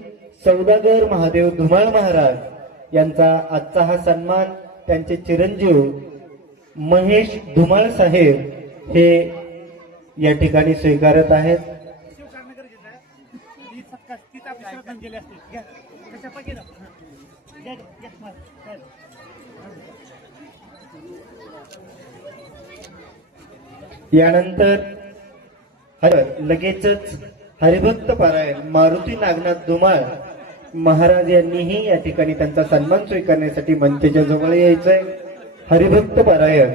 सौदागर महादेव धुमाळ महाराज यांचा आजचा हा सन्मान त्यांचे चिरंजीव महेश धुमाळ साहेब हे या ठिकाणी स्वीकारत आहेत. यानंतर लगेचच हरिभक्त पारायण मारुती नागनाथ धुमाळ महाराज यांनीही या ठिकाणी त्यांचा सन्मान स्वीकारण्यासाठी मंचाच्या जवळ यायचंय. हरिभक्त पारायण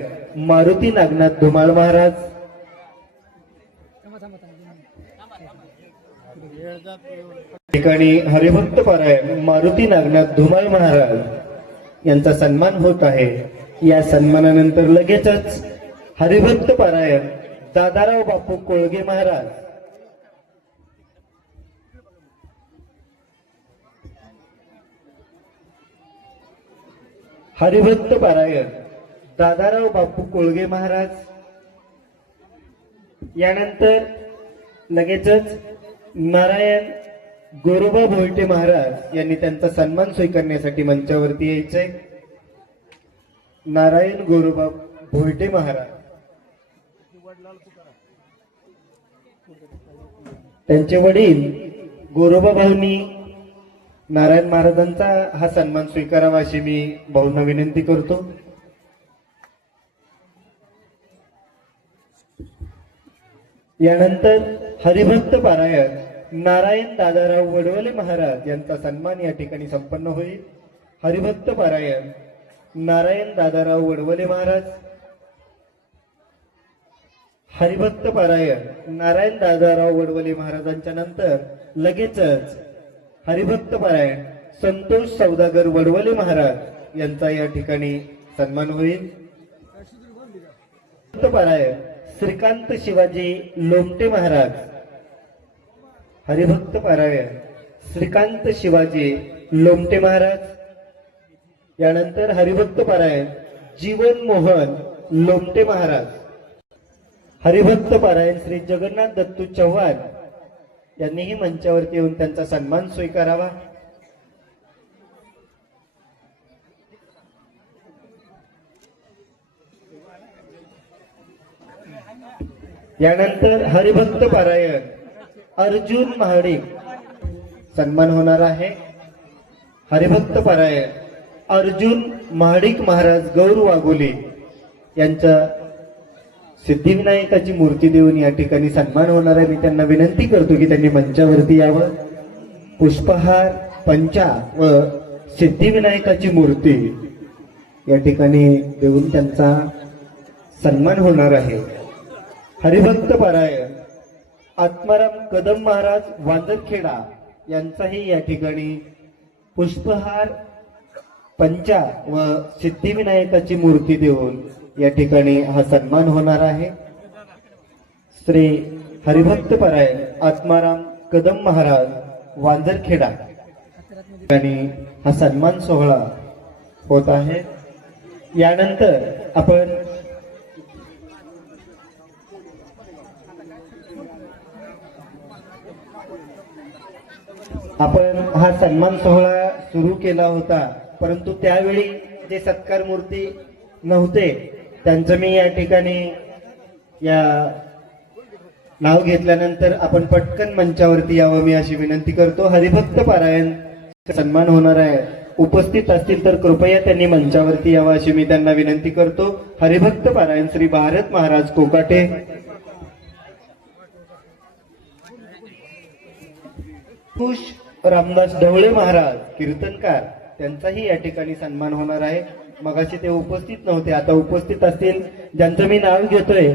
मारुती नागनाथ धुमाळ महाराज. ठिकाणी हरिभक्त पारायण मारुती नागनाथ धुमाळ महाराज यांचा सन्मान होत आहे. या सन्मानानंतर लगेचच हरिभक्त पारायण दादाराव बापू कोळगे महाराज. हरिभक्त पारायण दादाराव बापू कोळगे महाराज. यानंतर लगेचच नारायण गोरोबा भोयटे महाराज यांनी त्यांचा सन्मान स्वीकारण्यासाठी मंचावरती यायचंय. नारायण गोरोबा भोयटे महाराज, त्यांचे वडील गोरोबा भाऊंनी नारायण महाराजांचा हा सन्मान स्वीकारावा अशी मी भाऊंना विनंती करतो. यानंतर हरिभक्त पारायण नारायण दादाराव वडवले महाराज यांचा सन्मान या ठिकाणी संपन्न होईल. हरिभक्त पारायण नारायण दादाराव वडवले महाराज. हरिभक्त पारायण नारायण दादाराव वडवले महाराजांच्या नंतर लगेचच हरिभक्त पारायण संतोष सौदागर वडवले महाराज यांचा या ठिकाणी सन्मान होईल. हरिभक्त पारायण श्रीकांत शिवाजी लोमटे महाराज. हरिभक्त पारायण श्रीकांत शिवाजी लोमटे महाराज. यानंतर हरिभक्त पारायण जीवन मोहन लोमटे महाराज. हरिभक्त पारायण श्री जगन्नाथ दत्तू चव्हाण यांनीही मंचावरती येऊन त्यांचा सन्मान स्वीकारावा. यानंतर हरिभक्त पारायण अर्जुन महाडिक सन्मान होणार आहे. हरिभक्त पारायण अर्जुन महाडिक महाराज गौर वाघोली यांच्या सिद्धिविनायकाची मूर्ती देऊन या ठिकाणी सन्मान होणार आहे. मी त्यांना विनंती करतो की त्यांनी मंचावरती यावं. पुष्पहार, पंचा व सिद्धिविनायकाची मूर्ती या ठिकाणी देऊन त्यांचा सन्मान होणार आहे. हरिभक्त पारायण आत्माराम कदम महाराज वांदरखेडा यांचाही या ठिकाणी पुष्पहार, पंचा व सिद्धिविनायकाची मूर्ती देऊन या ठिकाणी हा सन्मान होणार आहे. श्री हरिभक्त पारायण आत्माराम कदम महाराज वांदरखेडा आणि हा सन्मान सोहळा होत आहे. यानंतर आपण हा सन्मान सोहळा सुरू केला होता, परंतु त्यावेळी जे सत्कार मूर्ती नव्हते त्यांचं मी या ठिकाणी या नाव घेतल्यानंतर आपण पटकन मंचावरती यावं मी अशी विनंती करतो. हरिभक्त पारायण सन्मान होणार आहे. उपस्थित असतील तर कृपया त्यांनी मंचावरती यावं अशी मी त्यांना विनंती करतो. हरिभक्त पारायण श्री भारत महाराज कोकाटे. खुश रामदास ढवळे महाराज कीर्तनकार त्यांचाही या ठिकाणी सन्मान होणार आहे. मगाशी ते उपस्थित नव्हते, आता उपस्थित असतील. ज्यांचं मी नाव घेतोय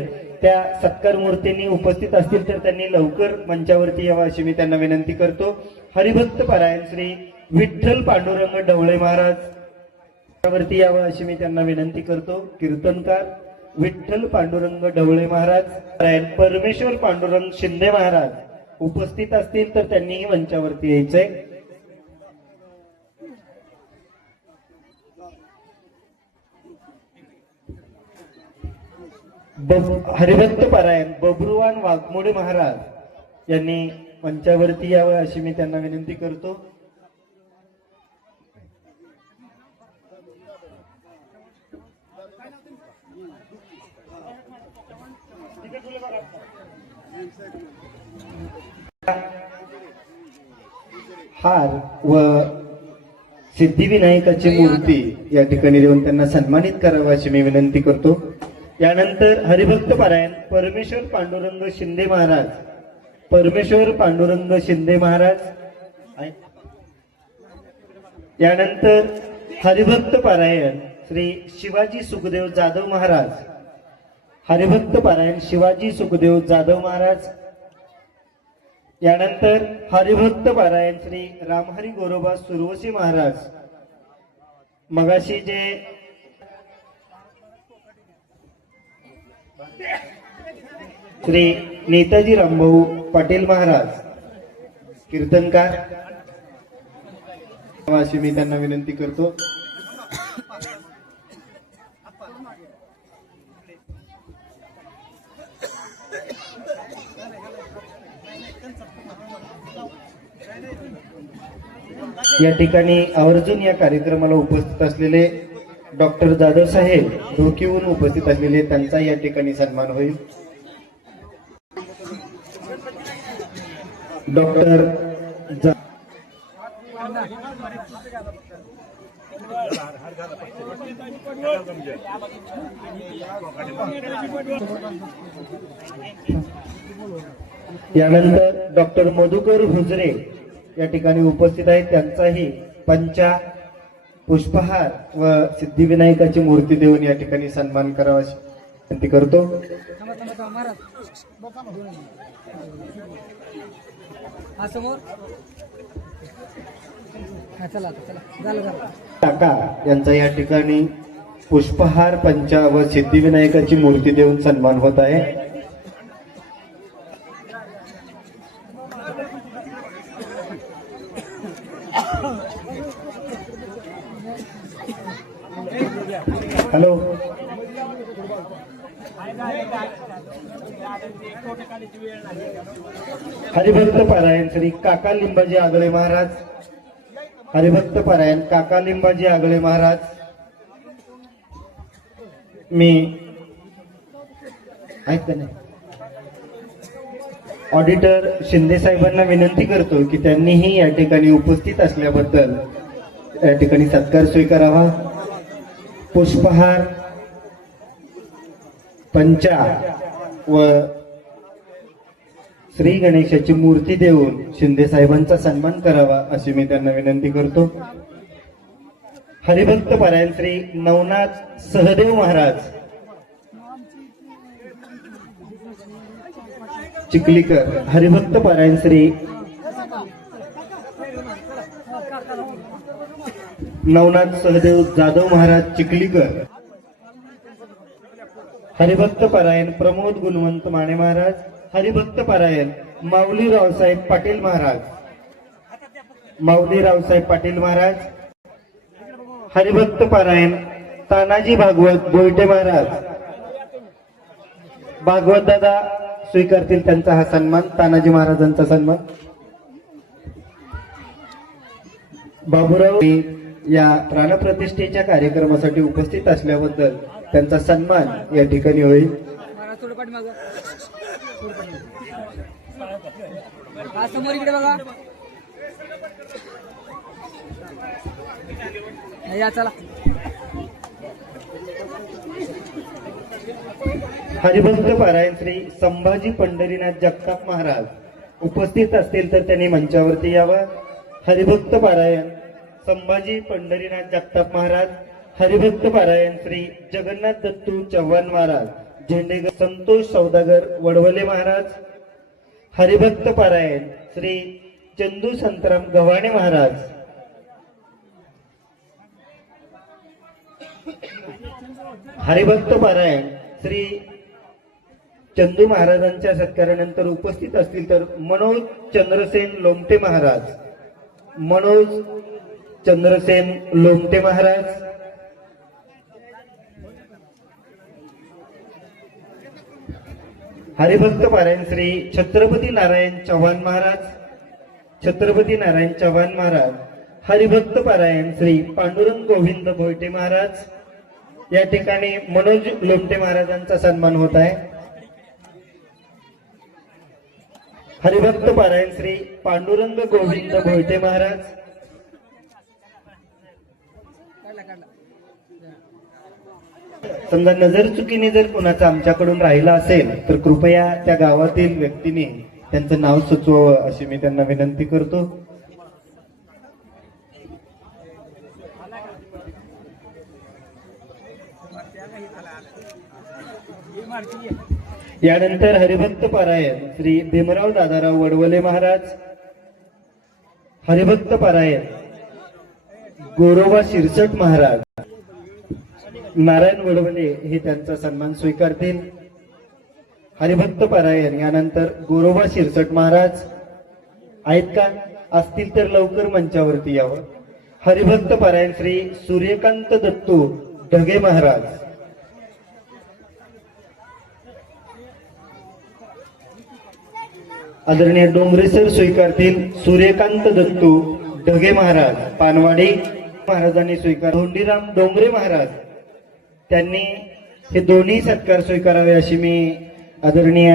त्या सत्कार मूर्तींनी उपस्थित असतील तर त्यांनी लवकर मंचावरती यावं अशी मी त्यांना विनंती करतो. हरिभक्त पारायण श्री विठ्ठल पांडुरंग ढवळे महाराज वरती यावं अशी मी त्यांना विनंती करतो. कीर्तनकार विठ्ठल पांडुरंग ढवळे महाराज. पारायण परमेश्वर पांडुरंग शिंदे महाराज उपस्थित असतील तर त्यांनीही मंचावरती यायचंय. हरिभक्त पारायण बबरुवान वाघमोडे महाराज यांनी मंचावरती यावं अशी मी त्यांना विनंती करतो. हार व सिद्धिविनायकाची मूर्ती या ठिकाणी देऊन त्यांना सन्मानित करावं अशी मी विनंती करतो. यानंतर हरिभक्त पारायण परमेश्वर पांडुरंग शिंदे महाराज. परमेश्वर पांडुरंग शिंदे महाराज. यानंतर हरिभक्त पारायण श्री शिवाजी सुखदेव जाधव महाराज. हरिभक्त पारायण शिवाजी सुखदेव जाधव महाराज. यानंतर हरिभक्त पारायण श्री रामहरी गोरोबा सुरवशी महाराज. मगाशी जे श्री नेताजी रामभाऊ पाटील महाराज कीर्तनकार अशी मी त्यांना विनंती करतो. या ठिकाणी आवर्जून या कार्यक्रमाला उपस्थित असलेले डॉक्टर जाधव साहेब ढोकीहून उपस्थित असलेले त्यांचा या ठिकाणी सन्मान होईल. डॉक्टर यानंतर डॉक्टर मधुकर हुजरे या ठिकाणी उपस्थित आहेत. त्यांचाही पंचा पुष्पहार व सिद्धिविनायकाची मूर्ती देऊन या ठिकाणी सन्मान करावा अशी विनंती करतो. काका यांचा या ठिकाणी पुष्पहार पंचा व सिद्धिविनायकाची मूर्ती देऊन सन्मान होत आहे. हॅलो. हरिभक्त पारायण श्री काका लिंबाजी आगळे महाराज. हरिभक्त पारायण काका लिंबाजी आगळे महाराज. मी ऐकत नाही. ऑडिटर शिंदे साहेबांना विनंती करतो की त्यांनीही या ठिकाणी उपस्थित असल्याबद्दल या ठिकाणी सत्कार स्वीकारावा. पुष्पहार पंचा व श्री गणेशाची मूर्ती देऊन शिंदे साहेबांचा सन्मान करावा अशी मी त्यांना विनंती करतो. हरिभक्त पारायण श्री नवनाथ सहदेव महाराज चिखलीकर. हरिभक्त पारायण श्री नवनाथ सहदेव जाधव महाराज चिखलीकर. हरिभक्त पारायण प्रमोद गुणवंत माने महाराज. हरिभक्त पारायण माऊली रावसाहेब पाटील महाराज. माऊली रावसाहेब पाटील महाराज. हरिभक्त पारायण तानाजी भागवत बोईटे महाराज. भागवत दादा स्वीकारतील त्यांचा हा सन्मान, तानाजी महाराजांचा सन्मान. बाबूराव या प्राणप्रतिष्ठेच्या कार्यक्रमासाठी उपस्थित असल्याबद्दल त्यांचा सन्मान या ठिकाणी होईल. समोर इकडे बघा. या चला. हरिभक्त पारायण श्री संभाजी पंढरीनाथ जगताप महाराज उपस्थित असतील तर त्यांनी मंचावरती यावं. हरिभक्त पारायण संभाजी पंढरीनाथ जगताप महाराज. हरिभक्त पारायण श्री जगन्नाथ दत्तू चव्हाण महाराज झेंडेगर. संतोष सौदागर वडवले महाराज. हरिभक्त पारायण श्री चंदू संतराम गव्हाणे महाराज. हरिभक्त पारायण श्री चंदू महाराजांच्या सत्कारानंतर उपस्थित असतील तर मनोज चंद्रसेन लोमटे महाराज. मनोज चंद्रसेन लोमटे महाराज. हरिभक्त पारायण श्री छत्रपती नारायण चव्हाण महाराज. छत्रपती नारायण चव्हाण महाराज. हरिभक्त पारायण श्री पांडुरंग गोविंद भोयटे महाराज. या ठिकाणी मनोज लोमटे महाराजांचा सन्मान होत आहे. हरिभक्त पारायण श्री पांडुरंग गोविंद भोयटे महाराज. समजा नजर चुकीने जर कोणाचा आमच्याकडून राहिला असेल तर कृपया त्या गावातील व्यक्तीने त्यांचं नाव सुचवावं अशी मी त्यांना विनंती करतो. यानंतर हरिभक्त पारायण श्री भीमराव दादाराव वडवले महाराज. हरिभक्त पारायण गोरोबा शिरसट महाराज. नारायण वडवले हे त्यांचा सन्मान स्वीकारतील. हरिभक्त पारायण यानंतर गोरोबा शिरसट महाराज आहेत का? असतील तर लवकर मंचावरती यावं. हरिभक्त पारायण श्री सूर्यकांत दत्तू ढगे महाराज. आदरणीय डोंगरे सर स्वीकारतील सूर्यकांत दत्तू ढगे महाराज पानवाडी. महाराजांनी स्वीकार धोंडीराम डोंगरे महाराज त्यांनी हे दोन्ही सत्कार स्वीकारावे अशी मी आदरणीय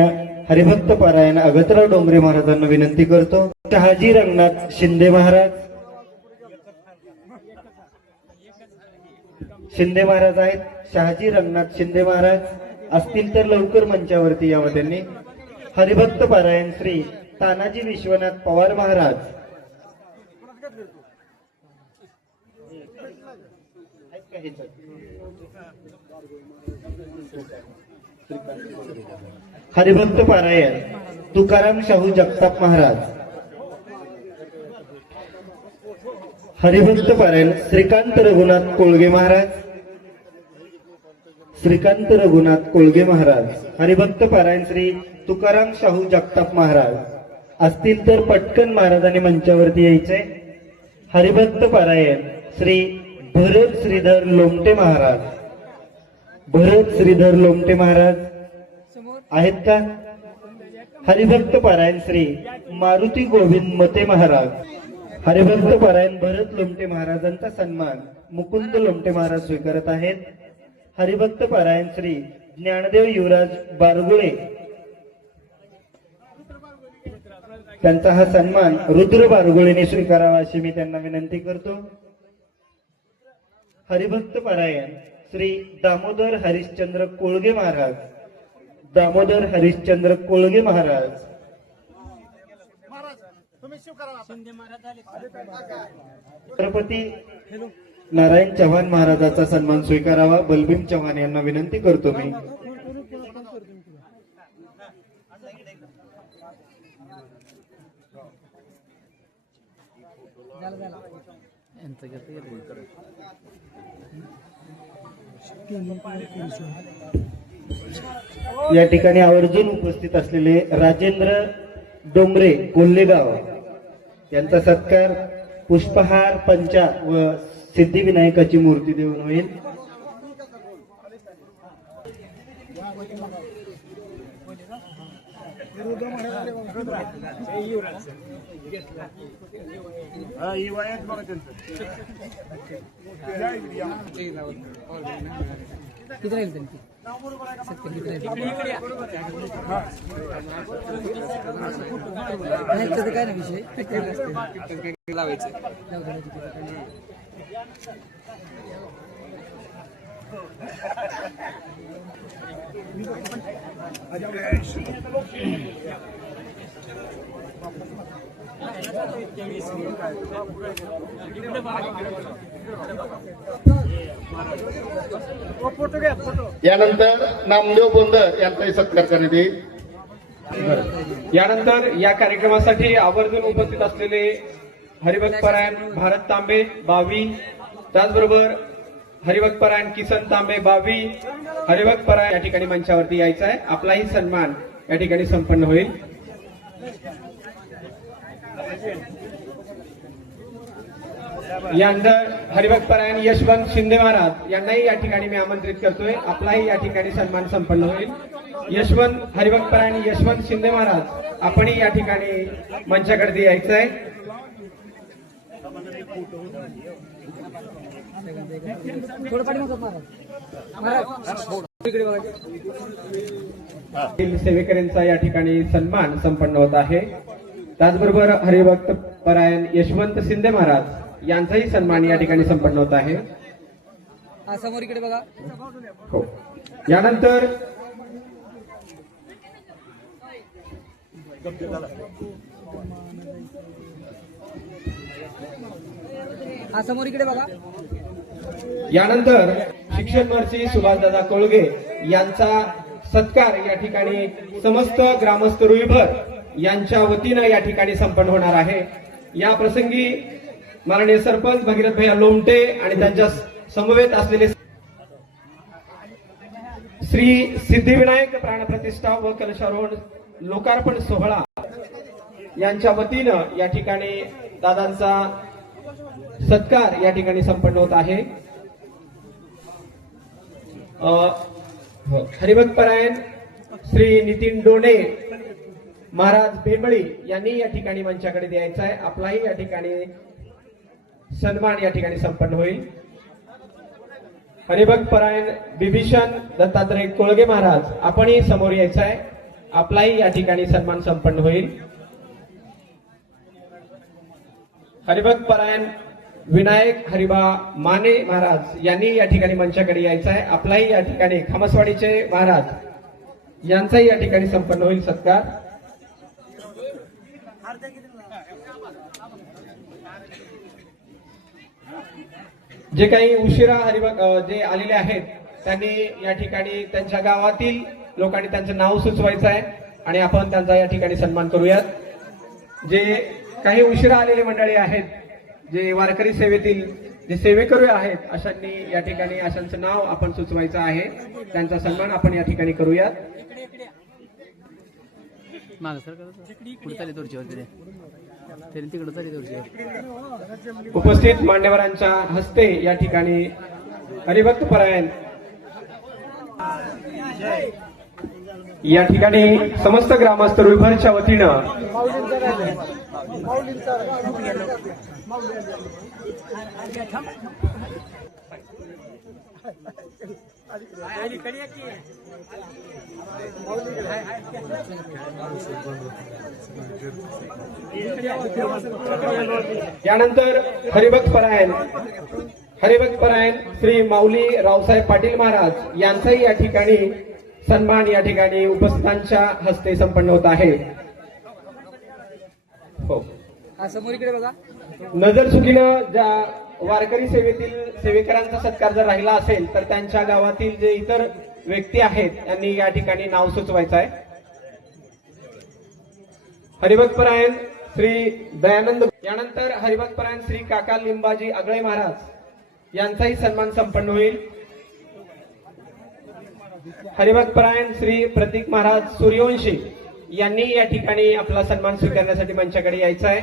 हरिभक्त पारायण अगतराव डोंगरे महाराजांना विनंती करतो. शहाजी रंगनाथ शिंदे महाराज आहेत. शहाजी रंगनाथ शिंदे महाराज असतील तर लवकर मंचावरती यावं त्यांनी. हरिभक्त पारायण श्री तानाजी विश्वनाथ पवार महाराज. हरिभक्त पारायण तुकाराम शाहू जगताप महाराज. हरिभक्त पारायण श्रीकांत रघुनाथ कोळगे महाराज. हरिभक्त पारायण श्री तुकाराम शाहू जगताप महाराज असतील तर पटकन महाराजांनी मंचावरती यायचे. हरिभक्त पारायण श्री भरत श्रीधर लोमटे महाराज आहेत का? हरिभक्त पारायण श्री मारुती गोविंद मते महाराज. हरिभक्त पारायण भरत लोमटे महाराजांचा सन्मान मुकुंद लोमटे महाराज स्वीकारत आहेत. हरिभक्त पारायण श्री ज्ञानदेव युवराज बारगुळे त्यांचा हा सन्मान रुद्र बारगुळेने स्वीकारावा अशी मी त्यांना विनंती करतो. हरिभक्त पारायण श्री दामोदर हरिश्चंद्र कोळगे महाराज. छत्रपती नारायण चव्हाण महाराजांचा सन्मान स्वीकारावा बलभीम चव्हाण यांना विनंती करतो मी. या ठिकाणी आवर्जून उपस्थित असलेले राजेंद्र डोंगरे कोल्हेगाव यांचा सत्कार पुष्पहार पंचा व सिद्धिविनायकाची मूर्ती देऊन होईल. किती राहील त्यांची काय ना विषय लावायचे. यानंतर नामदेव बोंदर यांचाही सत्कार करण्यात येईल. यानंतर या कार्यक्रमासाठी आवर्जून उपस्थित असलेले हरिभक्त पारायण भारत तांबे बावी, त्याचबरोबर हरिभक्त पारायण किसन तांबे बावी, हरिभक्त पारायण या ठिकाणी मंचावरती यायचं आहे. आपलाही सन्मान या ठिकाणी संपन्न होईल. यानंतर हरिभक्त पारायण यशवंत शिंदे महाराज यांनाही या ठिकाणी मी आमंत्रित करतोय. आपलाही या ठिकाणी सन्मान संपन्न होईल. हरिभक्त पारायण यशवंत शिंदे महाराज आपणही या ठिकाणी मंचाकडे यायचं आहे. सेवेकऱ्यांचा या ठिकाणी सन्मान संपन्न होत आहे. त्याचबरोबर हरिभक्त पारायण यशवंत शिंदे महाराज यांचाही सन्मान या ठिकाणी संपन्न होत आहे. समोर इकडे बघा. हो. यानंतर समोर इकडे बघा. यानंतर शिक्षण महर्षी सुभाषदादा कोळगे यांचा सत्कार या ठिकाणी समस्त ग्रामस्थ रुईभर यांच्या वतीनं या ठिकाणी संपन्न होणार आहे. या प्रसंगी माननीय सरपंच भगीरथ भैया लोमटे आणि त्यांच्या समवेत असलेले श्री सिद्धिविनायक प्राणप्रतिष्ठा व कलशारोहण लोकार्पण सोहळा यांच्या वतीनं या ठिकाणी दादांचा सत्कार या ठिकाणी संपन्न होत आहे. हरिभक्त पारायण श्री नितीन डोणे महाराज भेंबळी यांनी या ठिकाणी मंचाकडे द्यायचा आहे. आपलाही या ठिकाणी सन्मान या ठिकाणी संपन्न होईल. हरिभक्त परायण बिभीषण दत्तात्रय कोळगे महाराज आपणही समोर यायचं आहे. आपलाही या ठिकाणी सन्मान संपन्न होईल. हरिभक्त परायण विनायक हरिबा माने महाराज यांनी या ठिकाणी मंचाकडे यायचं आहे. आपलाही या ठिकाणी खामसवाडीचे महाराज यांचाही या ठिकाणी संपन्न होईल सत्कार. जे काही उशिरा जे आलेले आहेत त्यांनी या ठिकाणी त्यांच्या गावातील लोकांनी त्यांचं नाव सुचवायचं आहे आणि आपण त्यांचा या ठिकाणी सन्मान करूयात. जे काही उशिरा आलेले मंडळी आहेत, जे वारकरी सेवेतील जे सेवेकरू आहेत, अशांनी या ठिकाणी अशांचं नाव आपण सुचवायचं आहे. त्यांचा सन्मान आपण या ठिकाणी करूयात. उपस्थित मान्यवरांच्या हस्ते या ठिकाणी हरिभक्त परायण या ठिकाणी समस्त ग्रामस्थ रुईभरच्या वतीनं यानंतर हरिभक्त परायण श्री माऊली रावसाहेब पाटील महाराज यांचाही या ठिकाणी सन्मान या ठिकाणी उपस्थितांच्या हस्ते संपन्न होत आहे. हो, समोर इकडे बघा. नजर चुकीनं ज्या वारकरी सेवेतील सेवेकरांचा सत्कार जर राहिला असेल तर त्यांच्या गावातील जे इतर व्यक्ती आहेत त्यांनी या ठिकाणी नाव सुचवायचं आहे. हरिभक्त परायण श्री दयानंद, यानंतर हरिभक्त परायण श्री काका लिंबाजी आगळे महाराज यांचाही सन्मान संपन्न होईल. हरिभक्त परायण श्री प्रतीक महाराज सूर्यवंशी यांनी या ठिकाणी आपला सन्मान स्वीकारण्यासाठी मंचाकडे यायचं आहे.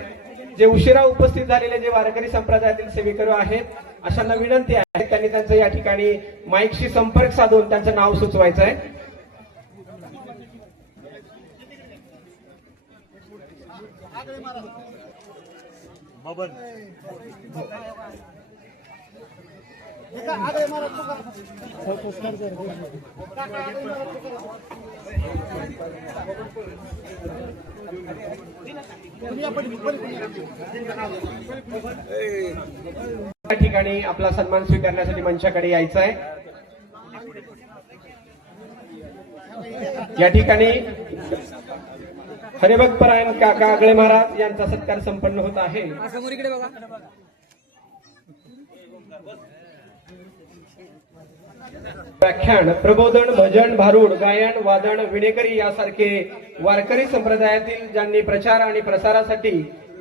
जे उशिरा उपस्थित झालेले जे वारकरी संप्रदायातील सेवेकरू आहेत अशांना विनंती आहे त्यांनी त्यांचं या ठिकाणी माईकशी संपर्क साधून त्यांचं नाव सुचवायचं आहे. या ठिकाणी आपला सन्मान स्वीकारण्यासाठी मंचाकडे यायचं आहे. या ठिकाणी हरिभक्त परायण काका आगळे महाराज यांचा सत्कार संपन्न होत आहे. समोर इकडे बघा. व्याख्यान, प्रबोधन, भजन, भारुड, गायन, वादन, विणेकरी यासारखे वारकरी संप्रदायातील ज्यांनी प्रचार आणि प्रसारासाठी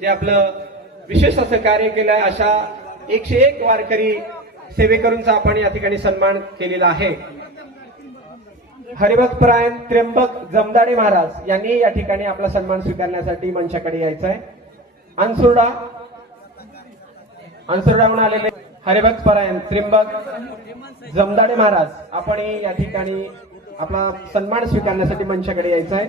जे आपलं विशेष असं कार्य केलं आहे अशा 101 वारकरी सेवेकरूंचा आपण या ठिकाणी सन्मान केलेला आहे. हरिभक्त परायण त्र्यंबक जमदाडे महाराज यांनी या ठिकाणी आपला सन्मान स्वीकारण्यासाठी मंचाकडे यायचं आहे. अन्सुरडाहून आलेले हरिभक्त परायण त्र्यंबक जमदाडे महाराज आपण या ठिकाणी आपला सन्मान स्वीकारण्यासाठी मंचाकडे यायचं आहे.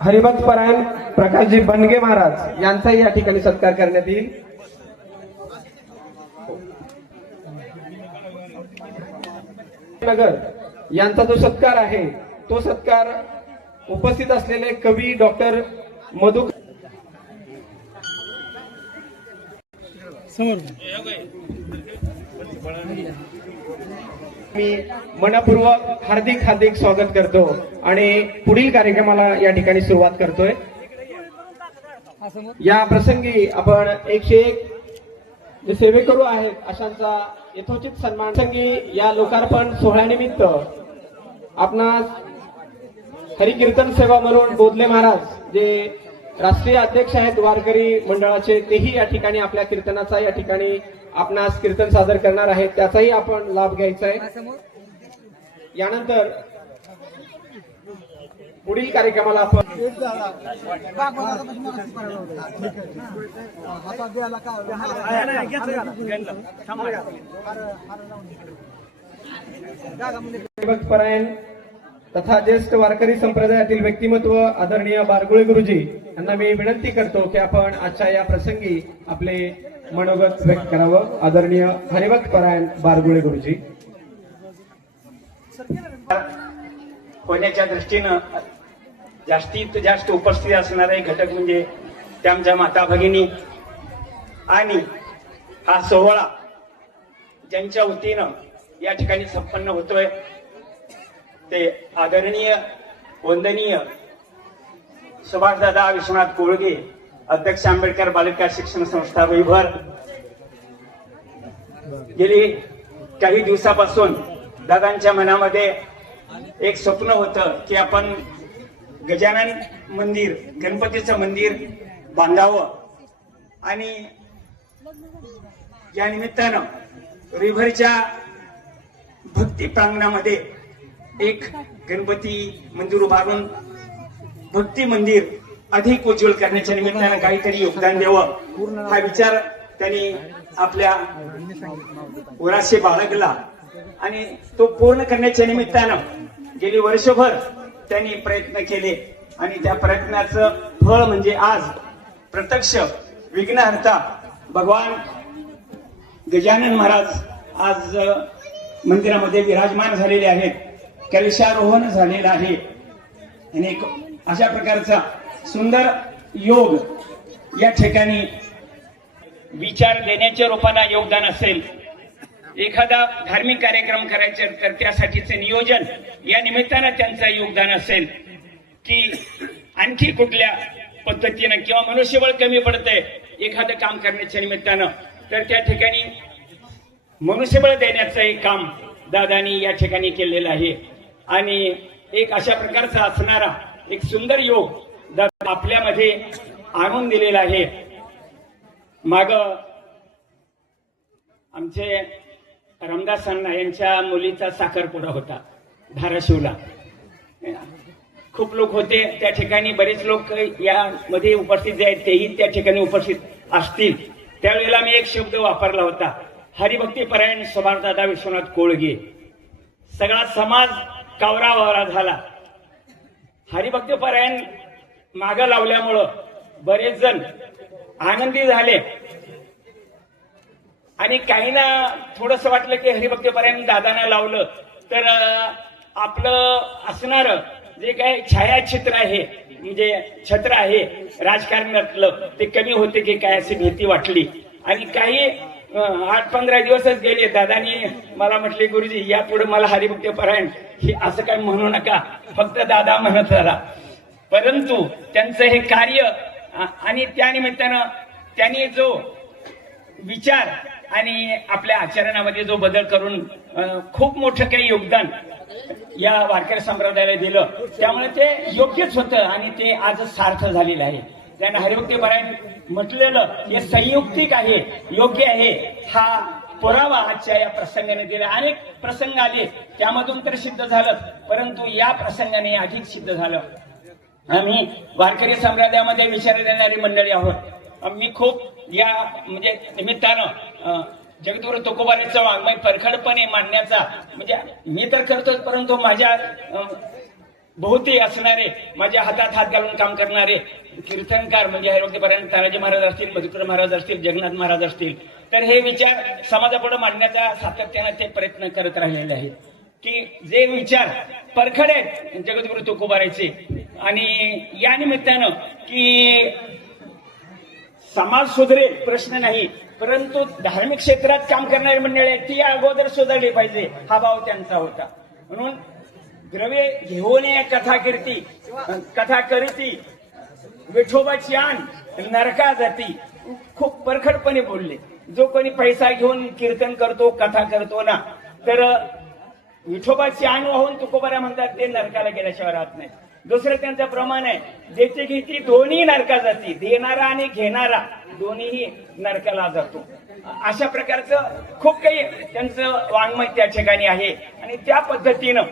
हरिभक्त परायण प्रकाशजी बनगे महाराज यांचाही या ठिकाणी सत्कार करण्यात येईल. नगर यांचा जो सत्कार आहे तो सत्कार उपस्थित असलेले कवी डॉक्टर मधु मी मनपूर्वक हार्दिक स्वागत करतो आणि पुढील कार्यक्रमाला या ठिकाणी सुरुवात करतोय. या प्रसंगी आपण 101 जे सेवेकरू आहेत अशांचा यथोचित सन्मान प्रसंगी या लोकार्पण सोहळ्यानिमित्त आपणास हरिकीर्तन सेवा म्हणून बोधले महाराज जे राष्ट्रीय अध्यक्ष आहेत वारकरी मंडळाचे तेही या ठिकाणी आपल्या कीर्तनाचा या ठिकाणी आपणास कीर्तन सादर करणार आहेत त्याचाही आपण लाभ घ्यायचा आहे. यानंतर पुढील कार्यक्रमाला आपण परायण तथा ज्येष्ठ वारकरी संप्रदायातील व्यक्तिमत्व आदरणीय बारगुळे गुरुजी यांना मी विनंती करतो की आपण आजच्या या प्रसंगी आपले मनोगत व्यक्त करावं. आदरणीय हरिभक्त परायण बारगुळे गुरुजी. होण्याच्या दृष्टीनं जास्तीत जास्त उपस्थित असणारा एक घटक म्हणजे त्या आमच्या माता भगिनी आणि हा सोहळा ज्यांच्या वतीनं या ठिकाणी संपन्न होतोय ते आदरणीय वंदनीय सुभाषदादा विश्वनाथ कोळगे, अध्यक्ष आंबेडकर बालिका शिक्षण संस्था वैभर. गेली काही दिवसापासून दादांच्या मनामध्ये एक स्वप्न होतं की आपण गजानन मंदिर, गणपतीचं मंदिर बांधावं आणि या निमित्तानं रिव्हरच्या भक्ती प्रांगणामध्ये एक गणपती मंदिर उभारून भक्ती मंदिर अधिक उज्ज्वल करण्याच्या निमित्तानं काहीतरी योगदान द्यावं हा विचार त्यांनी आपल्या उराशी बाळगला आणि तो पूर्ण करण्याच्या निमित्तानं गेली वर्षभर त्यांनी प्रयत्न केले आणि त्या प्रयत्नाचं फळ म्हणजे आज प्रत्यक्ष विघ्नहर्ता भगवान गजानन महाराज आज मंदिरामध्ये विराजमान झालेले आहेत. कलशारोहण झालेलं आहे आणि एक अशा प्रकारचा सुंदर योग या ठिकाणी विचार देण्याच्या रूपानं योगदान असेल. एखादा धार्मिक कार्यक्रम करायचे तर त्यासाठीचे नियोजन या निमित्तानं त्यांचं योगदान असेल की आणखी कुठल्या पद्धतीनं किंवा मनुष्यबळ कमी पडतंय एखादं काम करण्याच्या निमित्तानं तर त्या ठिकाणी मनुष्यबळ देण्याचं एक काम दादानी या ठिकाणी केलेलं आहे आणि एक अशा प्रकारचा असणारा एक सुंदर योग दादा आपल्यामध्ये आणून दिलेला आहे. माग आमचे रामदास अण्णा यांच्या मुलीचा साखरपुडा होता धाराशिवला. खूप लोक होते त्या ठिकाणी, बरेच लोक यामध्ये उपस्थित जे आहेत तेही त्या ठिकाणी उपस्थित असतील. त्यावेळेला मी एक शब्द वापरला होता, हरिभक्ती परायण सुभाषदादा विश्वनाथ कोळगे. सगळा समाज कावरावावरा झाला. हरिभक्ती परायण मागं लावल्यामुळं बरेच जण आनंदी झाले आणि काहींना थोडस वाटलं की हरिभक्ती परायण दादांना लावलं तर आपलं असणार जे काही छायाचित्र आहे म्हणजे छत्र आहे राजकारणातलं ते कमी होते की काय अशी भीती वाटली. आणि काही 8-15 दिवसच गेले. दादानी मला म्हटले, गुरुजी यापुढे मला हरिभक्ती परायण हे असं काही म्हणू नका, फक्त दादा म्हणत राहा. परंतु त्यांचं हे कार्य आणि त्या निमित्तानं त्यांनी जो विचार आणि आपल्या आचरणामध्ये जो बदल करून खूप मोठं काही योगदान या वारकरी संप्रदायाला दिलं, त्यामुळे ते योग्यच होतं आणि ते आज सार्थ झालेलं आहे. त्यांना हरिभक्ती परायण म्हटलेलं हे संयुक्तिक आहे, योग्य आहे, हा पुरावा आजच्या या प्रसंगाने दिला. अनेक प्रसंग आले त्यामधून तर सिद्ध झालं, परंतु या प्रसंगाने अधिक सिद्ध झालं. आम्ही वारकरी संप्रदायामध्ये विचार देणारी मंडळी आहोत. मी खूप या म्हणजे निमित्तानं जगद्गुरु तुकोबाराचं वाङ्मय परखडपणे मांडण्याचा म्हणजे मी तर करतोच, परंतु माझ्या भोवती असणारे, माझ्या हातात हात घालून काम करणारे कीर्तनकार म्हणजे हरिभक्ती परायण तानाजी महाराज असतील, मधुकर महाराज असतील, जगन्नाथ महाराज असतील, तर हे विचार समाजापुढे मांडण्याचा सातत्यानं ते प्रयत्न करत राहिलेले आहेत की जे विचार परखड आहेत जगद्गुरु तुकोबाराचे. आणि या निमित्तानं की समाज सुधरेल प्रश्न नाही, परंतु धार्मिक क्षेत्रात काम करणारी मंडळी आहेत ती अगोदर सुधारली पाहिजे हा भाव त्यांचा होता. म्हणून द्रव्य घेऊन कथा कीर्ती कथा करीती विठोबाची आण नरका जाती, खूप परखडपणे बोलले. जो कोणी पैसा घेऊन कीर्तन करतो कथा करतो ना, तर विठोबाची आण वाहून तुकोबारा म्हणतात ते नरकाला गेल्याशिवाय राहत नाही. दुसरं त्यांचं प्रमाण आहे, देते घेती दोन्ही नरका जाती, देणारा आणि घेणारा दोन्हीही नरकाला जातो. अशा प्रकारचं खूप काही त्यांचं वाङ्मय त्या ठिकाणी आहे. आणि त्या पद्धतीनं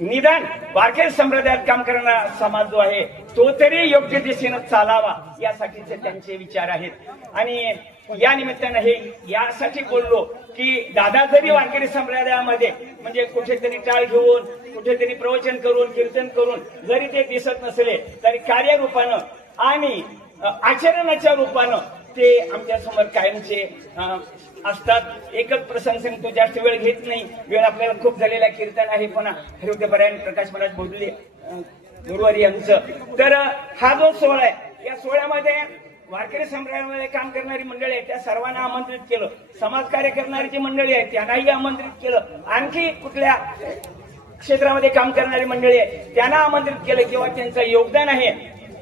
निदान वारकरी संप्रदायात काम करणारा समाज जो आहे तो तरी योग्य दिशेनं चालावा यासाठीचे त्यांचे विचार आहेत. आणि या निमित्तानं हे यासाठी बोललो की दादा जरी वारकरी संप्रदायामध्ये म्हणजे कुठेतरी टाळ घेऊन कुठेतरी प्रवचन करून कीर्तन करून जरी ते दिसत नसले तरी कार्यरूपानं आणि आचरणाच्या रूपानं ते आमच्या समोर कायमचे असतात. एकच प्रसंग सांगतो, जास्त वेळ घेत नाही, वेळ आपल्याला खूप झालेला. कीर्तन आहे पुन्हा हरिवद्यपरायण प्रकाश महाराज बोलले गुरुवारी यांचं. तर हा जो सोहळा आहे या सोहळ्यामध्ये वारकरी संप्रदायामध्ये काम करणारी मंडळी आहे त्या सर्वांना आमंत्रित केलं. समाजकार्य करणारी जी मंडळी आहे त्यांनाही आमंत्रित केलं. आणखी कुठल्या क्षेत्रामध्ये काम करणारी मंडळी आहे त्यांना आमंत्रित केलं किंवा त्यांचं योगदान आहे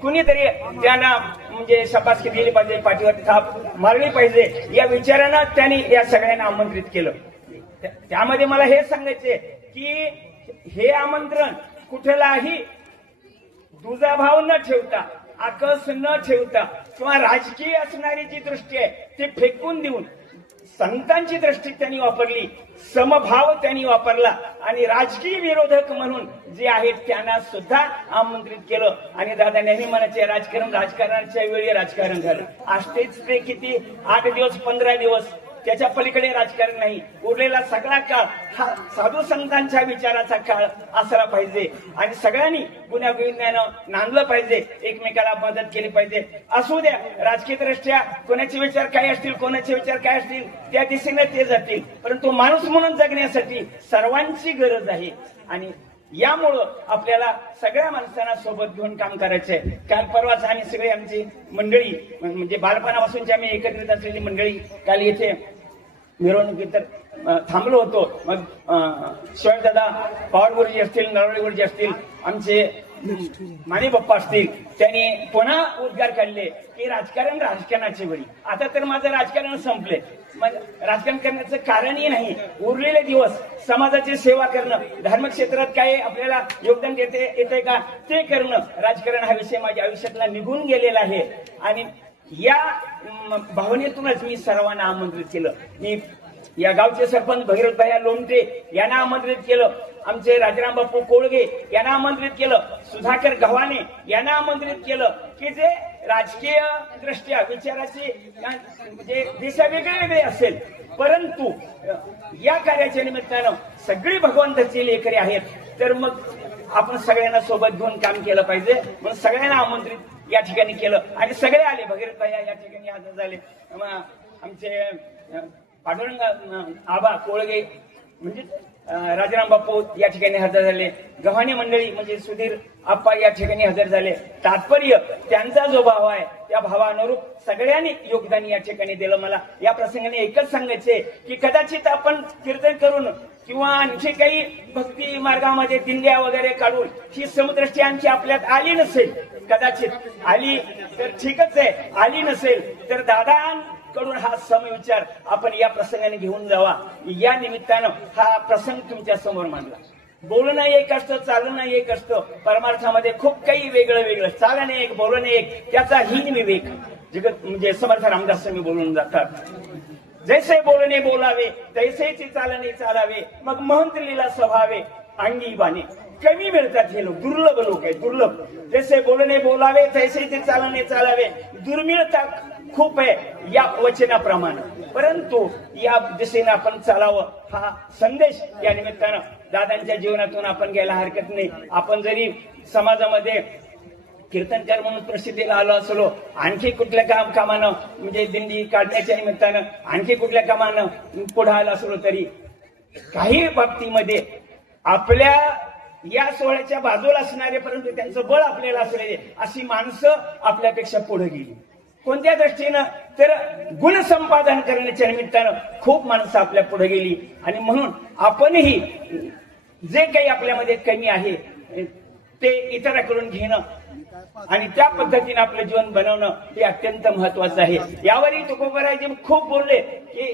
कुणीतरी त्यांना म्हणजे शाबासकी दिली पाहिजे, पाठीवर थाप मारली पाहिजे या विचारानं त्यांनी या सगळ्यांना आमंत्रित केलं. त्यामध्ये मला हे सांगायचे की हे आमंत्रण कुठलाही दुजाभाव न ठेवता, आकस न ठेवता किंवा राजकीय असणारी जी दृष्टी आहे ती फेकून देऊन संतांची दृष्टी त्यांनी वापरली, समभाव त्यांनी वापरला आणि राजकीय विरोधक म्हणून जे आहेत त्यांना सुद्धा आमंत्रित केलं. आणि दादा नेहमी म्हणायचे राजकारणाच्या वेळी राजकारण झालं. आज तेच ते किती 8 दिवस 15 दिवस त्याच्या पलीकडे राजकारण नाही. उरलेला सगळा काळ हा साधू संतांच्या विचाराचा काळ असला पाहिजे आणि सगळ्यांनी गुण्यागोविंदानं नांदलं पाहिजे, एकमेकाला मदत केली पाहिजे. असू द्या राजकीय दृष्ट्या कोणाचे विचार काय असतील, कोणाचे विचार काय असतील त्या दिशेने ते जातील, परंतु माणूस म्हणून जगण्यासाठी सर्वांची गरज आहे आणि यामुळं आपल्याला सगळ्या माणसांना सोबत घेऊन काम करायचंय. काल परवाच आम्ही सगळे आमची मंडळी म्हणजे बालपणापासूनची आम्ही एकत्रित असलेली मंडळी काल येथे मिरवणुकीत तर थांबलो होतो. मग शिवाजीदादा पवार गुरुजी असतील, नरवणे गुरुजी असतील, आमचे माने बाप्पा असतील, त्यांनी पुन्हा उद्गार काढले की राजकारणाची वेळी. आता तर माझं राजकारण संपले, मग राजकारण करण्याचं कारणही नाही. उरलेले दिवस समाजाची सेवा करणं, धार्मिक क्षेत्रात काय आपल्याला योगदान येते का ते करणं, राजकारण हा विषय माझ्या आयुष्यातला निघून गेलेला आहे. आणि या भावनेतूनच मी सर्वांना आमंत्रित केलं. मी या गावचे सरपंच भगीरथभाई लोमटे यांना आमंत्रित केलं, आमचे राजाराम बापू कोळगे यांना आमंत्रित केलं, सुधाकर गव्हाणे यांना आमंत्रित केलं की जे राजकीय दृष्ट्या विचाराची म्हणजे दिशा वेगळी वेगळी असेल परंतु या कार्याच्या निमित्तानं सगळी भगवंताची लेकरे आहेत. तर मग आपण सगळ्यांना सोबत घेऊन काम केलं पाहिजे म्हणून सगळ्यांना आमंत्रित या ठिकाणी केलं आणि सगळे आले. भगीरथभाई या ठिकाणी हजर झाले, आमचे पांडुरंग आबा कोळगे म्हणजे राजाराम बापू या ठिकाणी हजर झाले, गव्हाणे मंडळी म्हणजे सुधीर आप्पा या ठिकाणी हजर झाले. तात्पर्य त्यांचा जो भाव आहे त्या भावानुरूप सगळ्यांनी योगदान या ठिकाणी दिलं. मला या प्रसंगाने एकच सांगायचे की कदाचित आपण कीर्तन करून किंवा आणखी काही भक्ती मार्गामध्ये दिंड्या वगैरे काढून ही समदृष्टी आणखी आपल्यात आली नसेल, कदाचित आली तर ठीकच आहे, आली नसेल तर दादा कडून हा समविचार आपण या प्रसंगाने घेऊन जावा. या निमित्तानं हा प्रसंग तुमच्या समोर मांडला. बोलणं एक असतं, चालणं एक असतं. परमार्थामध्ये खूप काही वेगळं वेगळं, चालणं एक, बोलणं एक, त्याचा हीन विवेक जगत म्हणजे समर्थ रामदास स्वामी बोलून जातात. जैसे बोलणे बोलावे तैसेची चालणे चालावे, मग महंत लीला स्वभावे अंगी बाणे. कमी मिळतात हे लोक, दुर्लभ लोक आहेत, दुर्लभ. जैसे बोलणे बोलावे तैसेची चालणे चालावे, दुर्मिळता खूप आहे या वचनाप्रमाणे, परंतु या दिशेने आपण चालावं हा संदेश या निमित्तानं दादांच्या जीवनातून आपण घ्यायला हरकत नाही. आपण जरी समाजामध्ये कीर्तनकार म्हणून प्रसिद्धीला आलो असलो, आणखी कुठल्या कामानं म्हणजे दिंडी काढण्याच्या निमित्तानं आणखी कुठल्या कामानं पुढे आलो असलो तरी काही बाबतीमध्ये आपल्या या सोहळ्याच्या बाजूला असणारे परंतु त्यांचं बळ आपल्याला असलेले अशी माणसं आपल्यापेक्षा पुढे गेली. कोणत्या दृष्टीनं तर गुण संपादन करण्याच्या निमित्तानं खूप माणसं आपल्या पुढे गेली आणि म्हणून आपणही जे काही आपल्यामध्ये कमी आहे ते इतरांकडून घेणं आणि त्या पद्धतीने आपलं जीवन बनवणं हे अत्यंत महत्वाचं आहे. यावरही तुकोबाराजी खूप बोलले की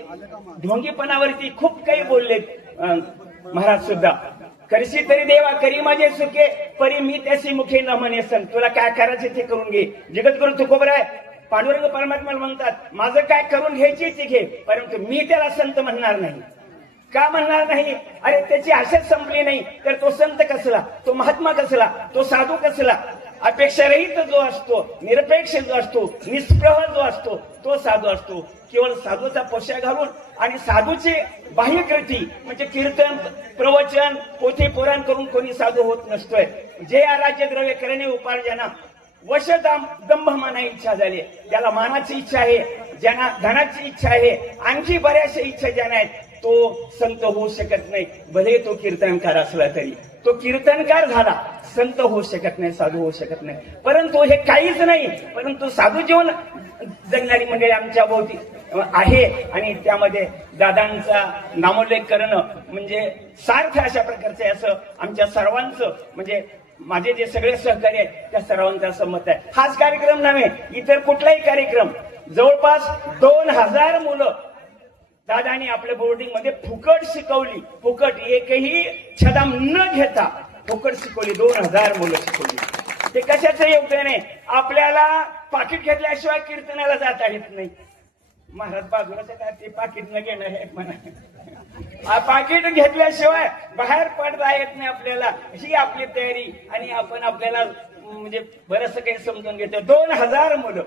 ढोंगीपणावरती खूप काही बोललेत महाराज सुद्धा. करशी तरी देवा करी माझे सुखे परी मी त्याशी मुखे न म्हणे सन. तुला काय करायचे ते करून घे. जगद्गुरु तुकोबराय पांडुरंग परमात्मा म्हणतात माझं काय करून घ्यायची ती घे, परंतु मी त्याला संत म्हणणार नाही. का म्हणणार नाही? अरे त्याची आशाच संपली नाही तर तो संत कसला, तो महात्मा कसला, तो साधू कसला? अपेक्षारहित जो असतो, निरपेक्ष जो असतो, निष्प्रह जो असतो, तो साधू असतो. केवळ साधूचा पोशाख घालून आणि साधूचे बाह्यकृती म्हणजे कीर्तन, प्रवचन, पोथी पुराण करून कोणी साधू होत नसतोय. जे राज्य द्रव्य करणे उपार्जना वश दंभ माना इच्छा झाली, ज्याला मानाची इच्छा आहे, ज्यांना धनाची इच्छा आहे, आणखी बऱ्याचशा इच्छा ज्यांना आहेत, तो संत होऊ शकत नाही. भले तो कीर्तनकार असला तरी. तो कीर्तनकार झाला, संत होऊ शकत नाही, साधू होऊ शकत नाही. परंतु हे काहीच नाही, परंतु साधू जीवन जगणारी मंडळी आमच्या भोवती आहे आणि त्यामध्ये दादांचा नामोल्लेख करणं म्हणजे सार्थ अशा प्रकारचं आहे असं आमच्या सर्वांचं म्हणजे माझे जे सगळे सहकारी आहेत त्या सर्वांचं असं मत आहे. हाच कार्यक्रम नव्हे, इतर कुठलाही कार्यक्रम जवळपास 2000 मुलं दादानी आपल्या बोर्डिंग मध्ये फुकट शिकवली. फुकट, एकही छदाम न घेता फुकट शिकवली. 2000 मुलं शिकवली. ते कशाचं योगदान आहे? आपल्याला पाकिट घेतल्याशिवाय कीर्तनाला जाता येत नाही. महाराज बाजूला काय ते पाकिट न घेणं हे म्हणा, पाकिट घेतल्याशिवाय बाहेर पडता येत नाही आपल्याला. ही आपली तयारी आणि आपण आपल्याला म्हणजे बरंच काही समजून घेतो. 2000 मुलं.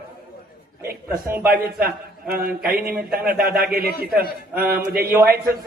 एक प्रसंग 22चा काही निमित्तानं दादा गेले तिथं म्हणजे येवायचंच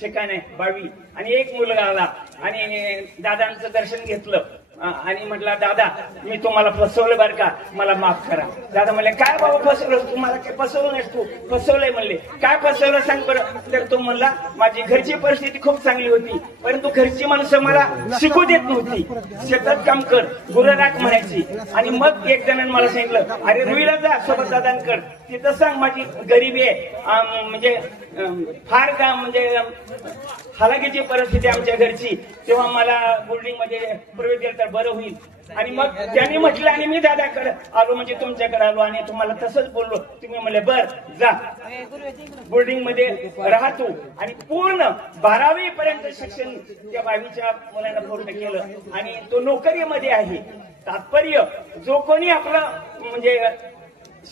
ठिकाण आहे 22 आणि एक मुलगा आला आणि दादांचं दर्शन घेतलं आणि म्हटलं दादा मी तुम्हाला फसवलं बरं का, मला माफ करा. दादा म्हणले काय बाबा फसवलं? तुम्हाला काय फसवलं नाहीस, तू फसवलंय म्हणले. काय फसवलं सांग बरं. तर तो म्हणला माझी घरची परिस्थिती खूप चांगली होती परंतु घरची माणसं मला शिकू देत नव्हती. शेतात काम कर, गुरं राख म्हणायची. आणि मग एक जणांनी मला सांगितलं अरे रुईला जा सोबत दादांकड, तिथं सांग माझी गरिबी आहे म्हणजे फार का म्हणजे हालाकीची परिस्थिती आमच्या घरची, तेव्हा मला बोर्डिंग मध्ये प्रवेश दिला तर बरं होईल. आणि मग त्यांनी म्हटलं आणि मी दादाकडे आलो म्हणजे तुमच्याकडे आलो आणि तुम्हाला तसंच बोललो. तुम्ही म्हणले बर जा बोर्डिंग मध्ये राहतो. आणि पूर्ण 12वी पर्यंत शिक्षण त्या 22च्या मुलांना पूर्ण केलं आणि तो नोकरीमध्ये आहे. तात्पर्य जो कोणी आपलं म्हणजे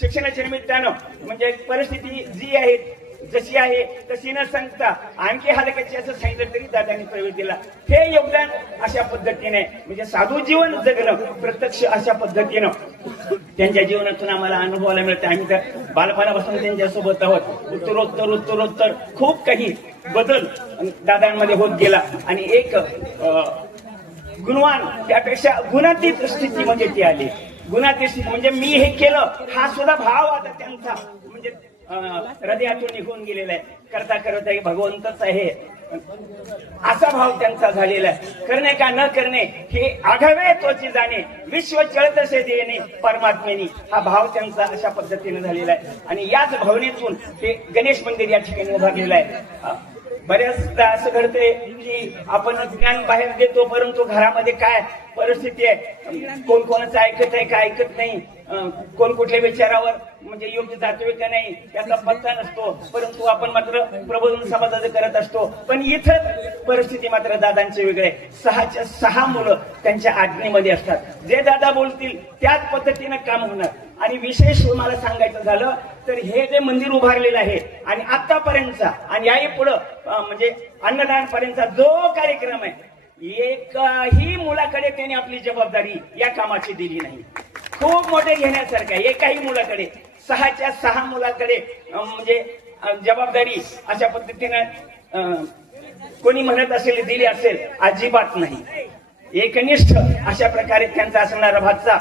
शिक्षणाच्या निमित्तानं म्हणजे परिस्थिती जी आहे जशी आहे तशी न सांगता आणखी हलकाची असं सांगितलं तरी दादांनी प्रवेश दिला. हे योगदान अशा पद्धतीने म्हणजे साधू जीवन जगणं प्रत्यक्ष अशा पद्धतीनं त्यांच्या जीवनातून आम्हाला अनुभवायला मिळतं. आम्ही तर बालपणापासून त्यांच्यासोबत आहोत. उत्तरोत्तर खूप काही बदल दादांमध्ये होत गेला आणि एक गुणवान त्यापेक्षा गुणातीत स्थितीमध्ये ते आले. गुणातीत स्थिती म्हणजे मी हे केलं हा सुद्धा भाव आता त्यांचा म्हणजे हृदयातून निघून गेलेला आहे. करता करता भगवंतच आहे असा भाव त्यांचा झालेला आहे. करणे का न करणे हे आघावे तोची जाणे, विश्व चळत असे देणे परमात्मेनी, हा भाव त्यांचा अशा पद्धतीने झालेला आहे. आणि याच भावनेतून ते गणेश मंदिर या ठिकाणी उभारलेलं आहे. बऱ्याचदा असं घडतंय की आपण ज्ञान बाहेर देतो परंतु घरामध्ये काय परिस्थिती आहे, कोण कोणाचं ऐकत आहे का ऐकत नाही, कोण कुठल्या विचारावर म्हणजे योग्य जातोय का नाही याचा पत्ता नसतो. परंतु आपण मात्र प्रबोधन समाजाचं करत असतो. पण इथं परिस्थिती मात्र दादांचे वेगळे. 6च्या 6 मुलं त्यांच्या आज्ञेमध्ये असतात. जे दादा बोलतील त्याच पद्धतीनं काम होणार. आणि विशेष मला सांगायचं झालं तर हे जे मंदिर उभारलेलं आहे आणि आतापर्यंतचा आणि याही पुढं म्हणजे अन्नदान पर्यंतचा जो कार्यक्रम आहे एकाही मुलाकडे त्यांनी आपली जबाबदारी या कामाची दिली नाही. खूप मोठे घेण्यासारखं आहे. एकाही मुलाकडे 6च्या 6 मुलाकडे म्हणजे जबाबदारी अशा पद्धतीनं कोणी म्हणत असेल दिली असेल अजिबात नाही. एकनिष्ठ अशा प्रकारे त्यांचा असणारा भातचा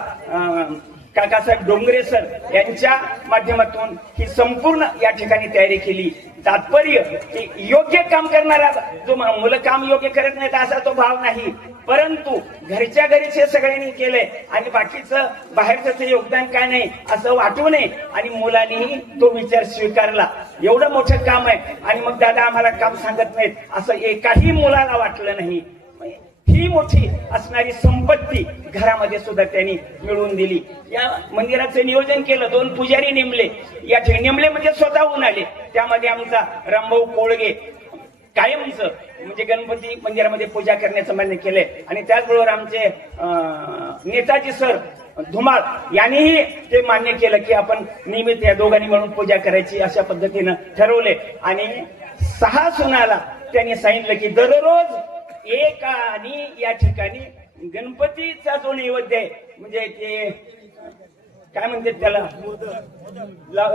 काकासाहेब डोंगरे सर यांच्या माध्यमातून ही संपूर्ण या ठिकाणी तयारी केली. तात्पर्य की योग्य काम करणारा जो मुलं काम योग्य करत नाहीत असा तो भाव नाही, परंतु घरच्या घरीच हे सगळ्यांनी केलंय आणि बाकीचं बाहेरचं योगदान काय नाही असं वाटू नये. आणि मुलांनीही तो विचार स्वीकारला. एवढं मोठं काम आहे आणि मग दादा आम्हाला काम सांगत नाहीत असं एकाही मुलाला वाटलं नाही. ही मोठी असणारी संपत्ती घरामध्ये सुद्धा त्यांनी मिळवून दिली. या मंदिराचं नियोजन केलं. 2 पुजारी नेमले. या ठिकाणी नेमले म्हणजे स्वतःहून आले. त्यामध्ये आमचा रामभाऊ कोळगे कायमच म्हणजे गणपती मंदिरामध्ये पूजा करण्याचं मान्य केलंय. आणि त्याचबरोबर आमचे नेताजी सर धुमाळ यांनीही ते मान्य केलं की आपण नियमित या दोघांनी मिळून पूजा करायची अशा पद्धतीनं ठरवले. आणि 6 सुनाला त्यांनी सांगितलं की दररोज एकाने या ठिकाणी गणपतीचा जो नैवेद्य आहे, म्हणजे ते काय म्हणतात त्याला,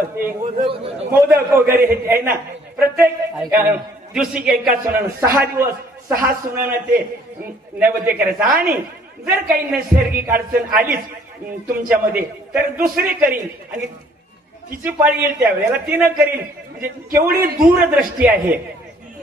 ते मोदक वगैरे हे आहे ना, प्रत्येक दिवशी एका सुनानं 6 दिवस 6 सुनानं ते नैवेद्य करायचं. आणि जर काही नैसर्गिक अडचण आलीच तुमच्यामध्ये तर दुसरी करील, आणि तिची पाळी येईल त्यावेळेला तिनं करील. म्हणजे केवढी दूरदृष्टी आहे.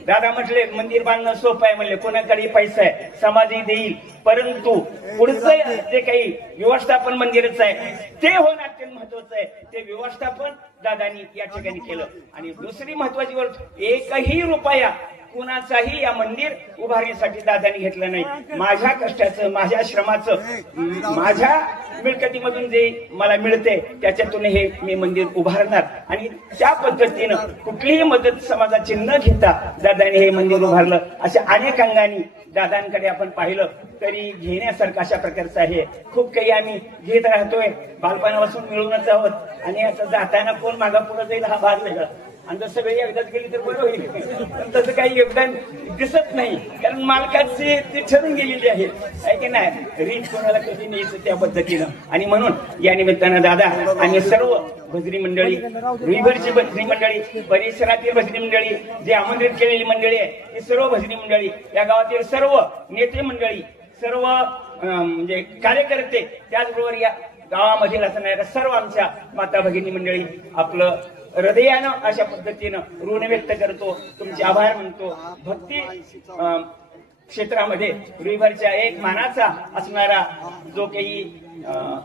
दादा म्हटले मंदिर बांधणं सोपं आहे, म्हणले कोणाकडे पैसा आहे समाजही देईल, परंतु पुढचं जे काही व्यवस्थापन मंदिराचं आहे ते होणं अत्यंत महत्वाचं आहे. ते व्यवस्थापन दादानी या ठिकाणी केलं. आणि दुसरी महत्वाची गोष्ट, एकही रुपया कुणाचाही या मंदिर उभारण्यासाठी दादानी घेतलं नाही. माझ्या कष्टाचं, माझ्या श्रमाचं, माझ्या मिळकतीमधून जे मला मिळते त्याच्यातून हे मी मंदिर उभारणार. आणि त्या पद्धतीनं कुठलीही मदत समाजाची न घेता दादाने हे मंदिर उभारलं. अशा अनेक अंगाने दादांकडे आपण पाहिलं तरी घेण्यासारखं अशा प्रकारचं आहे. खूप काही आम्ही घेत राहतोय, बालपणापासून मिळूनच आहोत. आणि आता जाताना कोण मागा पुढे जाईल हा भाग वेगळा. आणि जसं वेळी एकदाच गेली तर बरं होईल, पण तसं काही योगदान दिसत नाही, कारण मालकाची ती ठरून गेलेली आहे की नाही, रीत कोणाला कधी न्यायचं त्या पद्धतीनं. आणि म्हणून या निमित्तानं दादा आणि सर्व भजनी मंडळी, रुईभरची भजनी मंडळी, परिसरातील भजनी मंडळी, जे आमंत्रित केलेली मंडळी आहे ती सर्व भजनी मंडळी, या गावातील सर्व नेते मंडळी, सर्व म्हणजे कार्यकर्ते, त्याचबरोबर या गावामध्ये असणाऱ्या सर्व आमच्या माता भगिनी मंडळी आपलं हृदयानं अशा पद्धतीनं ऋण व्यक्त करतो, तुमचे आभार मानतो. भक्ती क्षेत्रामध्ये रुईभरच्या एक मानाचा असणारा जो काही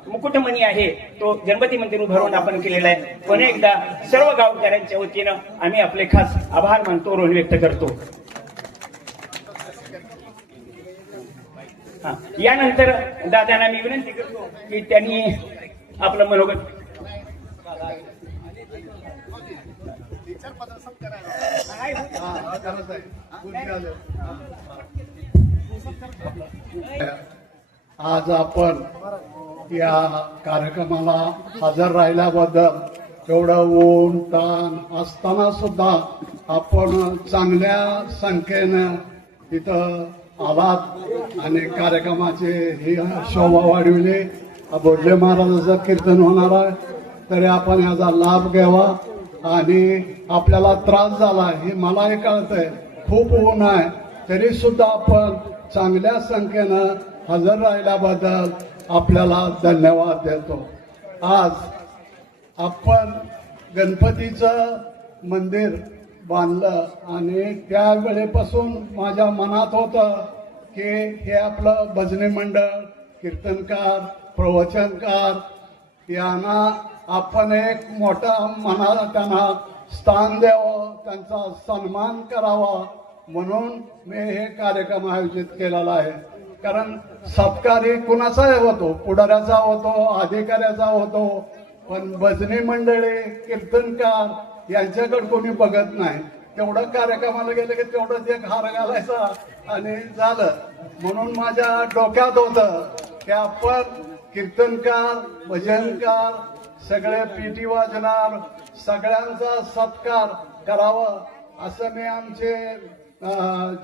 मुकुटमणी आहे तो गणपती मंदिर उभारून आपण केलेला आहे. पुन्हा एकदा सर्व गावकऱ्यांच्या वतीनं आम्ही आपले खास आभार मानतो, ऋण व्यक्त करतो. यानंतर दादांना मी विनंती करतो की त्यांनी आपलं मनोगत आज आपण या कार्यक्रमाला हजर राहिल्याबद्दल, एवढं ऊन ताण असताना सुद्धा आपण चांगल्या संख्येनं इथं आलात आणि कार्यक्रमाचे ही शोभा वाढविली. बोडले महाराजाचं कीर्तन होणार आहे, तरी आपण याचा लाभ घ्यावा. आणि आपल्याला त्रास झाला हे मलाही कळतंय, खूप ऊन आहे, तरी सुद्धा आपण चांगल्या संख्येनं हजर राहिल्याबद्दल आपल्याला धन्यवाद देतो. आज आपण गणपतीचं मंदिर बांधलं आणि त्यावेळेपासून माझ्या मनात होतं की हे आपलं भजनी मंडळ, कीर्तनकार, प्रवचनकार यांना आपण एक मोठा मनाला त्यांना स्थान द्यावं, त्यांचा सन्मान करावा, म्हणून मी हे कार्यक्रम आयोजित केलेला आहे. कारण सत्कारही कुणाचाही होतो, पुढाऱ्याचा होतो, अधिकाऱ्याचा होतो, पण भजनी मंडळी, कीर्तनकार यांच्याकडे कोणी बघत नाही. तेवढं कार्यक्रमाला गेलं की तेवढंच एक हार घालायचा आणि झालं. म्हणून माझ्या डोक्यात होतं की आपण कीर्तनकार, भजनकार, सगळे पिटी वाजणार, सगळ्यांचा सत्कार करावं असं मी आमचे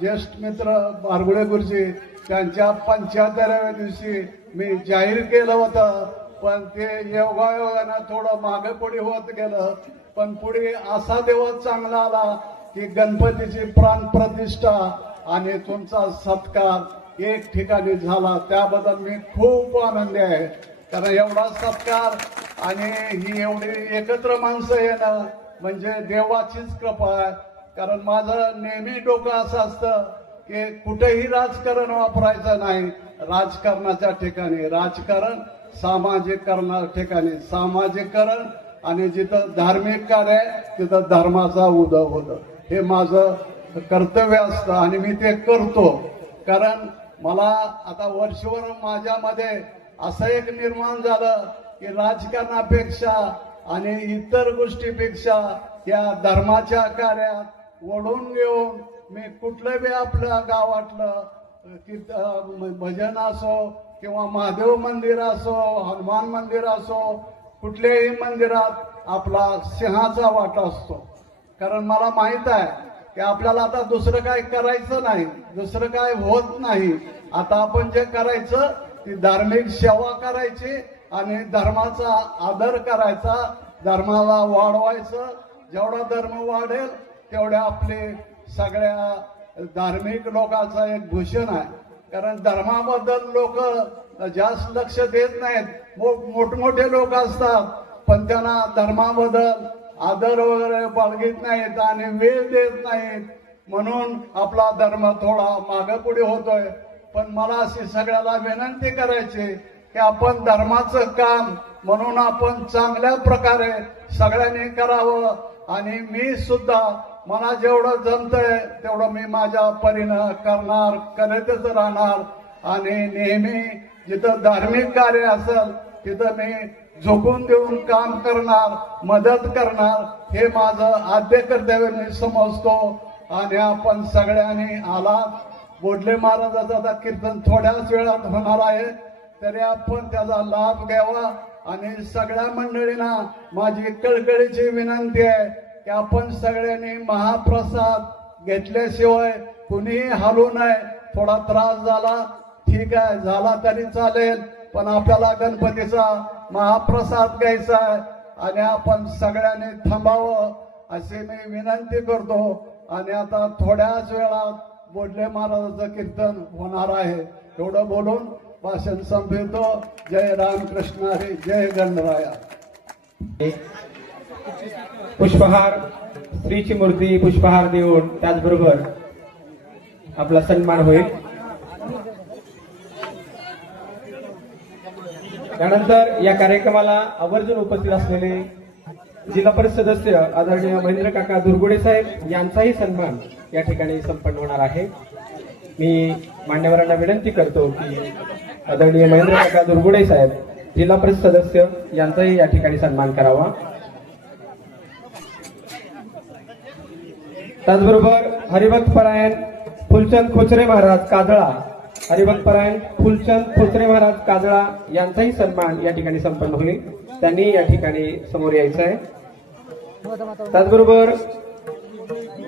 ज्येष्ठ मित्र बारगुडे गुरुजी त्यांच्या 75व्या दिवशी मी जाहीर केलं होतं. पण ते योगायोगानं थोडं मागे पुढे होत गेलं. पण पुढे असा दिवस चांगला आला की गणपतीची प्राण प्रतिष्ठा आणि तुमचा सत्कार एक ठिकाणी झाला. त्याबद्दल मी खूप आनंदी आहे. कारण एवढा सत्कार आणि ही एवढी एकत्र माणसं येणं म्हणजे देवाचीच कृपा आहे. कारण माझं नेहमी डोकं असं असतं की कुठेही राजकारण वापरायचं नाही. राजकारणाच्या ठिकाणी राजकारण, सामाजिककरणाच्या ठिकाणी सामाजिककरण, आणि जिथं धार्मिक कार्य आहे तिथं धर्माचा उदय होतं. हे माझं कर्तव्य असतं आणि मी ते करतो. कारण मला आता वर्षभर माझ्यामध्ये असं एक निर्माण झालं की राजकारणापेक्षा आणि इतर गोष्टीपेक्षा या धर्माच्या कार्यात वळून घेऊन मी कुठलं बी आपल्या गावातलं भजन असो किंवा महादेव मंदिर असो, हनुमान मंदिर असो, कुठल्याही मंदिरात आपला सिंहाचा वाटा असतो. कारण मला माहित आहे की आपल्याला आता दुसरं काय करायचं नाही, दुसरं काय होत नाही. आता आपण जे करायचं ती धार्मिक सेवा करायची आणि धर्माचा आदर करायचा, धर्माला वाढवायचं. जेवढा धर्म वाढेल तेवढे आपले सगळ्या धार्मिक लोकांचा एक भूषण आहे. कारण धर्माबद्दल लोक जास्त लक्ष देत नाहीत. मोठमोठे लोक असतात पण त्यांना धर्माबद्दल आदर वगैरे बाळगीत नाहीत आणि वेळ देत नाहीत, म्हणून आपला धर्म थोडा मागे पुढे होतोय. पण मला अशी सगळ्याला विनंती करायची की आपण धर्माचं काम म्हणून आपण चांगल्या प्रकारे सगळ्यांनी करावं. आणि मी सुद्धा मला जेवढं जमतंय तेवढं मी माझ्या परीनं करणार, करतच राहणार. आणि नेहमी जिथं धार्मिक कार्य असेल तिथं मी झोकून देऊन काम करणार, मदत करणार. हे माझं आद्य कर्तव्य मी समजतो. आणि आपण सगळ्यांनी आलात. बोडले महाराजाचं आता कीर्तन थोड्याच वेळात होणार आहे, तरी आपण त्याचा लाभ घ्यावा. आणि सगळ्या मंडळींना माझी कळकळीची विनंती आहे की आपण सगळ्यांनी महाप्रसाद घेतल्याशिवाय कुणीही हलू नये. थोडा त्रास झाला ठीक आहे, झाला तरी चालेल, पण आपल्याला गणपतीचा महाप्रसाद घ्यायचा आहे आणि आपण सगळ्यांनी थांबावं अशी मी विनंती करतो. आणि आता थोड्याच वेळात बोडले महाराजाचं कीर्तन होणार आहे. एवढं बोलून भाषण संपवतो. जय रामकृष्ण हरी, जय गणराया. पुष्पहार, श्रीची मूर्ती पुष्पहार देऊन त्याचबरोबर आपला सन्मान होईल. त्यानंतर या कार्यक्रमाला आवर्जून उपस्थित असलेले जिल्हा परिषद सदस्य आदरणीय महेंद्र काका दुर्गुडे साहेब यांचाही सन्मान या ठिकाणी संपन्न होणार आहे. मी मान्यवरांना विनंती करतो की आदरणीय महेंद्र काका दुर्गुडे साहेब जिल्हा परिषद सदस्य यांचाही या ठिकाणी सन्मान करावा. त्याचबरोबर हरिभक्तपरायण फुलचंद खोचरे महाराज काजळा, हरिभक्तपरायण फुलचंद खोचरे महाराज काजळा यांचाही सन्मान या ठिकाणी संपन्न होईल. त्यांनी या ठिकाणी समोर यायचं आहे. त्याचबरोबर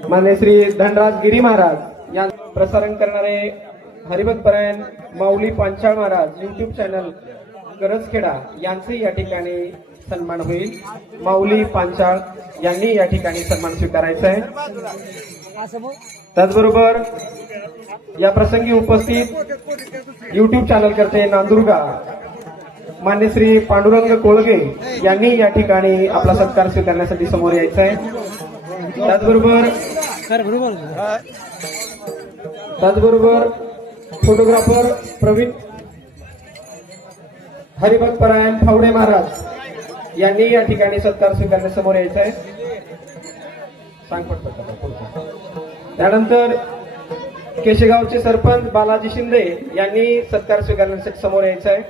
मान्य श्री धनराज गिरी महाराज या प्रसारण करणारे हरिभक्तपरायण माऊली पांचाळ महाराज युट्यूब चॅनल करजखेडा यांचेही या ठिकाणी सन्मान होईल. माऊली पांचाळ यांनी या ठिकाणी सन्मान स्वीकारायचा आहे. त्याचबरोबर या प्रसंगी उपस्थित युट्यूब चॅनल करते नांदुर्गा मान्य श्री पांडुरंग कोळगे यांनी या ठिकाणी आपला सत्कार स्वीकारण्यासाठी समोर यायचं आहे. त्याचबरोबर फोटोग्राफर प्रवीण हरिभक्तपरायण फावडे महाराज यांनी या ठिकाणी सत्कार स्वीकारण्यास समोर यायचं आहे. त्यानंतर केशेगावचे सरपंच बालाजी शिंदे यांनी सत्कार स्वीकारण्यासाठी समोर यायचं आहे.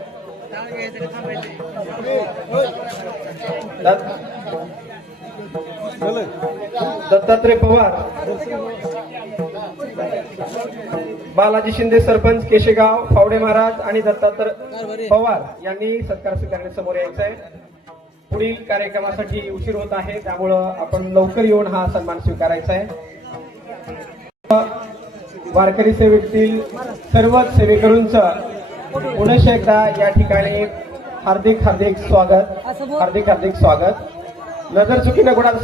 दत्तात्रय पवार, बालाजी शिंदे सरपंच केशेगाव, फावडे महाराज आणि दत्तात्रय पवार यांनी सत्कार स्वीकारण्यास समोर यायचं आहे. पुढील कार्यक्रमासाठी उशीर होत आहे, त्यामुळं आपण लवकर येऊन हा सन्मान स्वीकारायचा आहे. वारकरी सेवेतील सर्वच सेवेकरूंचं पुनश्च एकदा या ठिकाणी हार्दिक स्वागत. नजर चुकीनं कोणाचा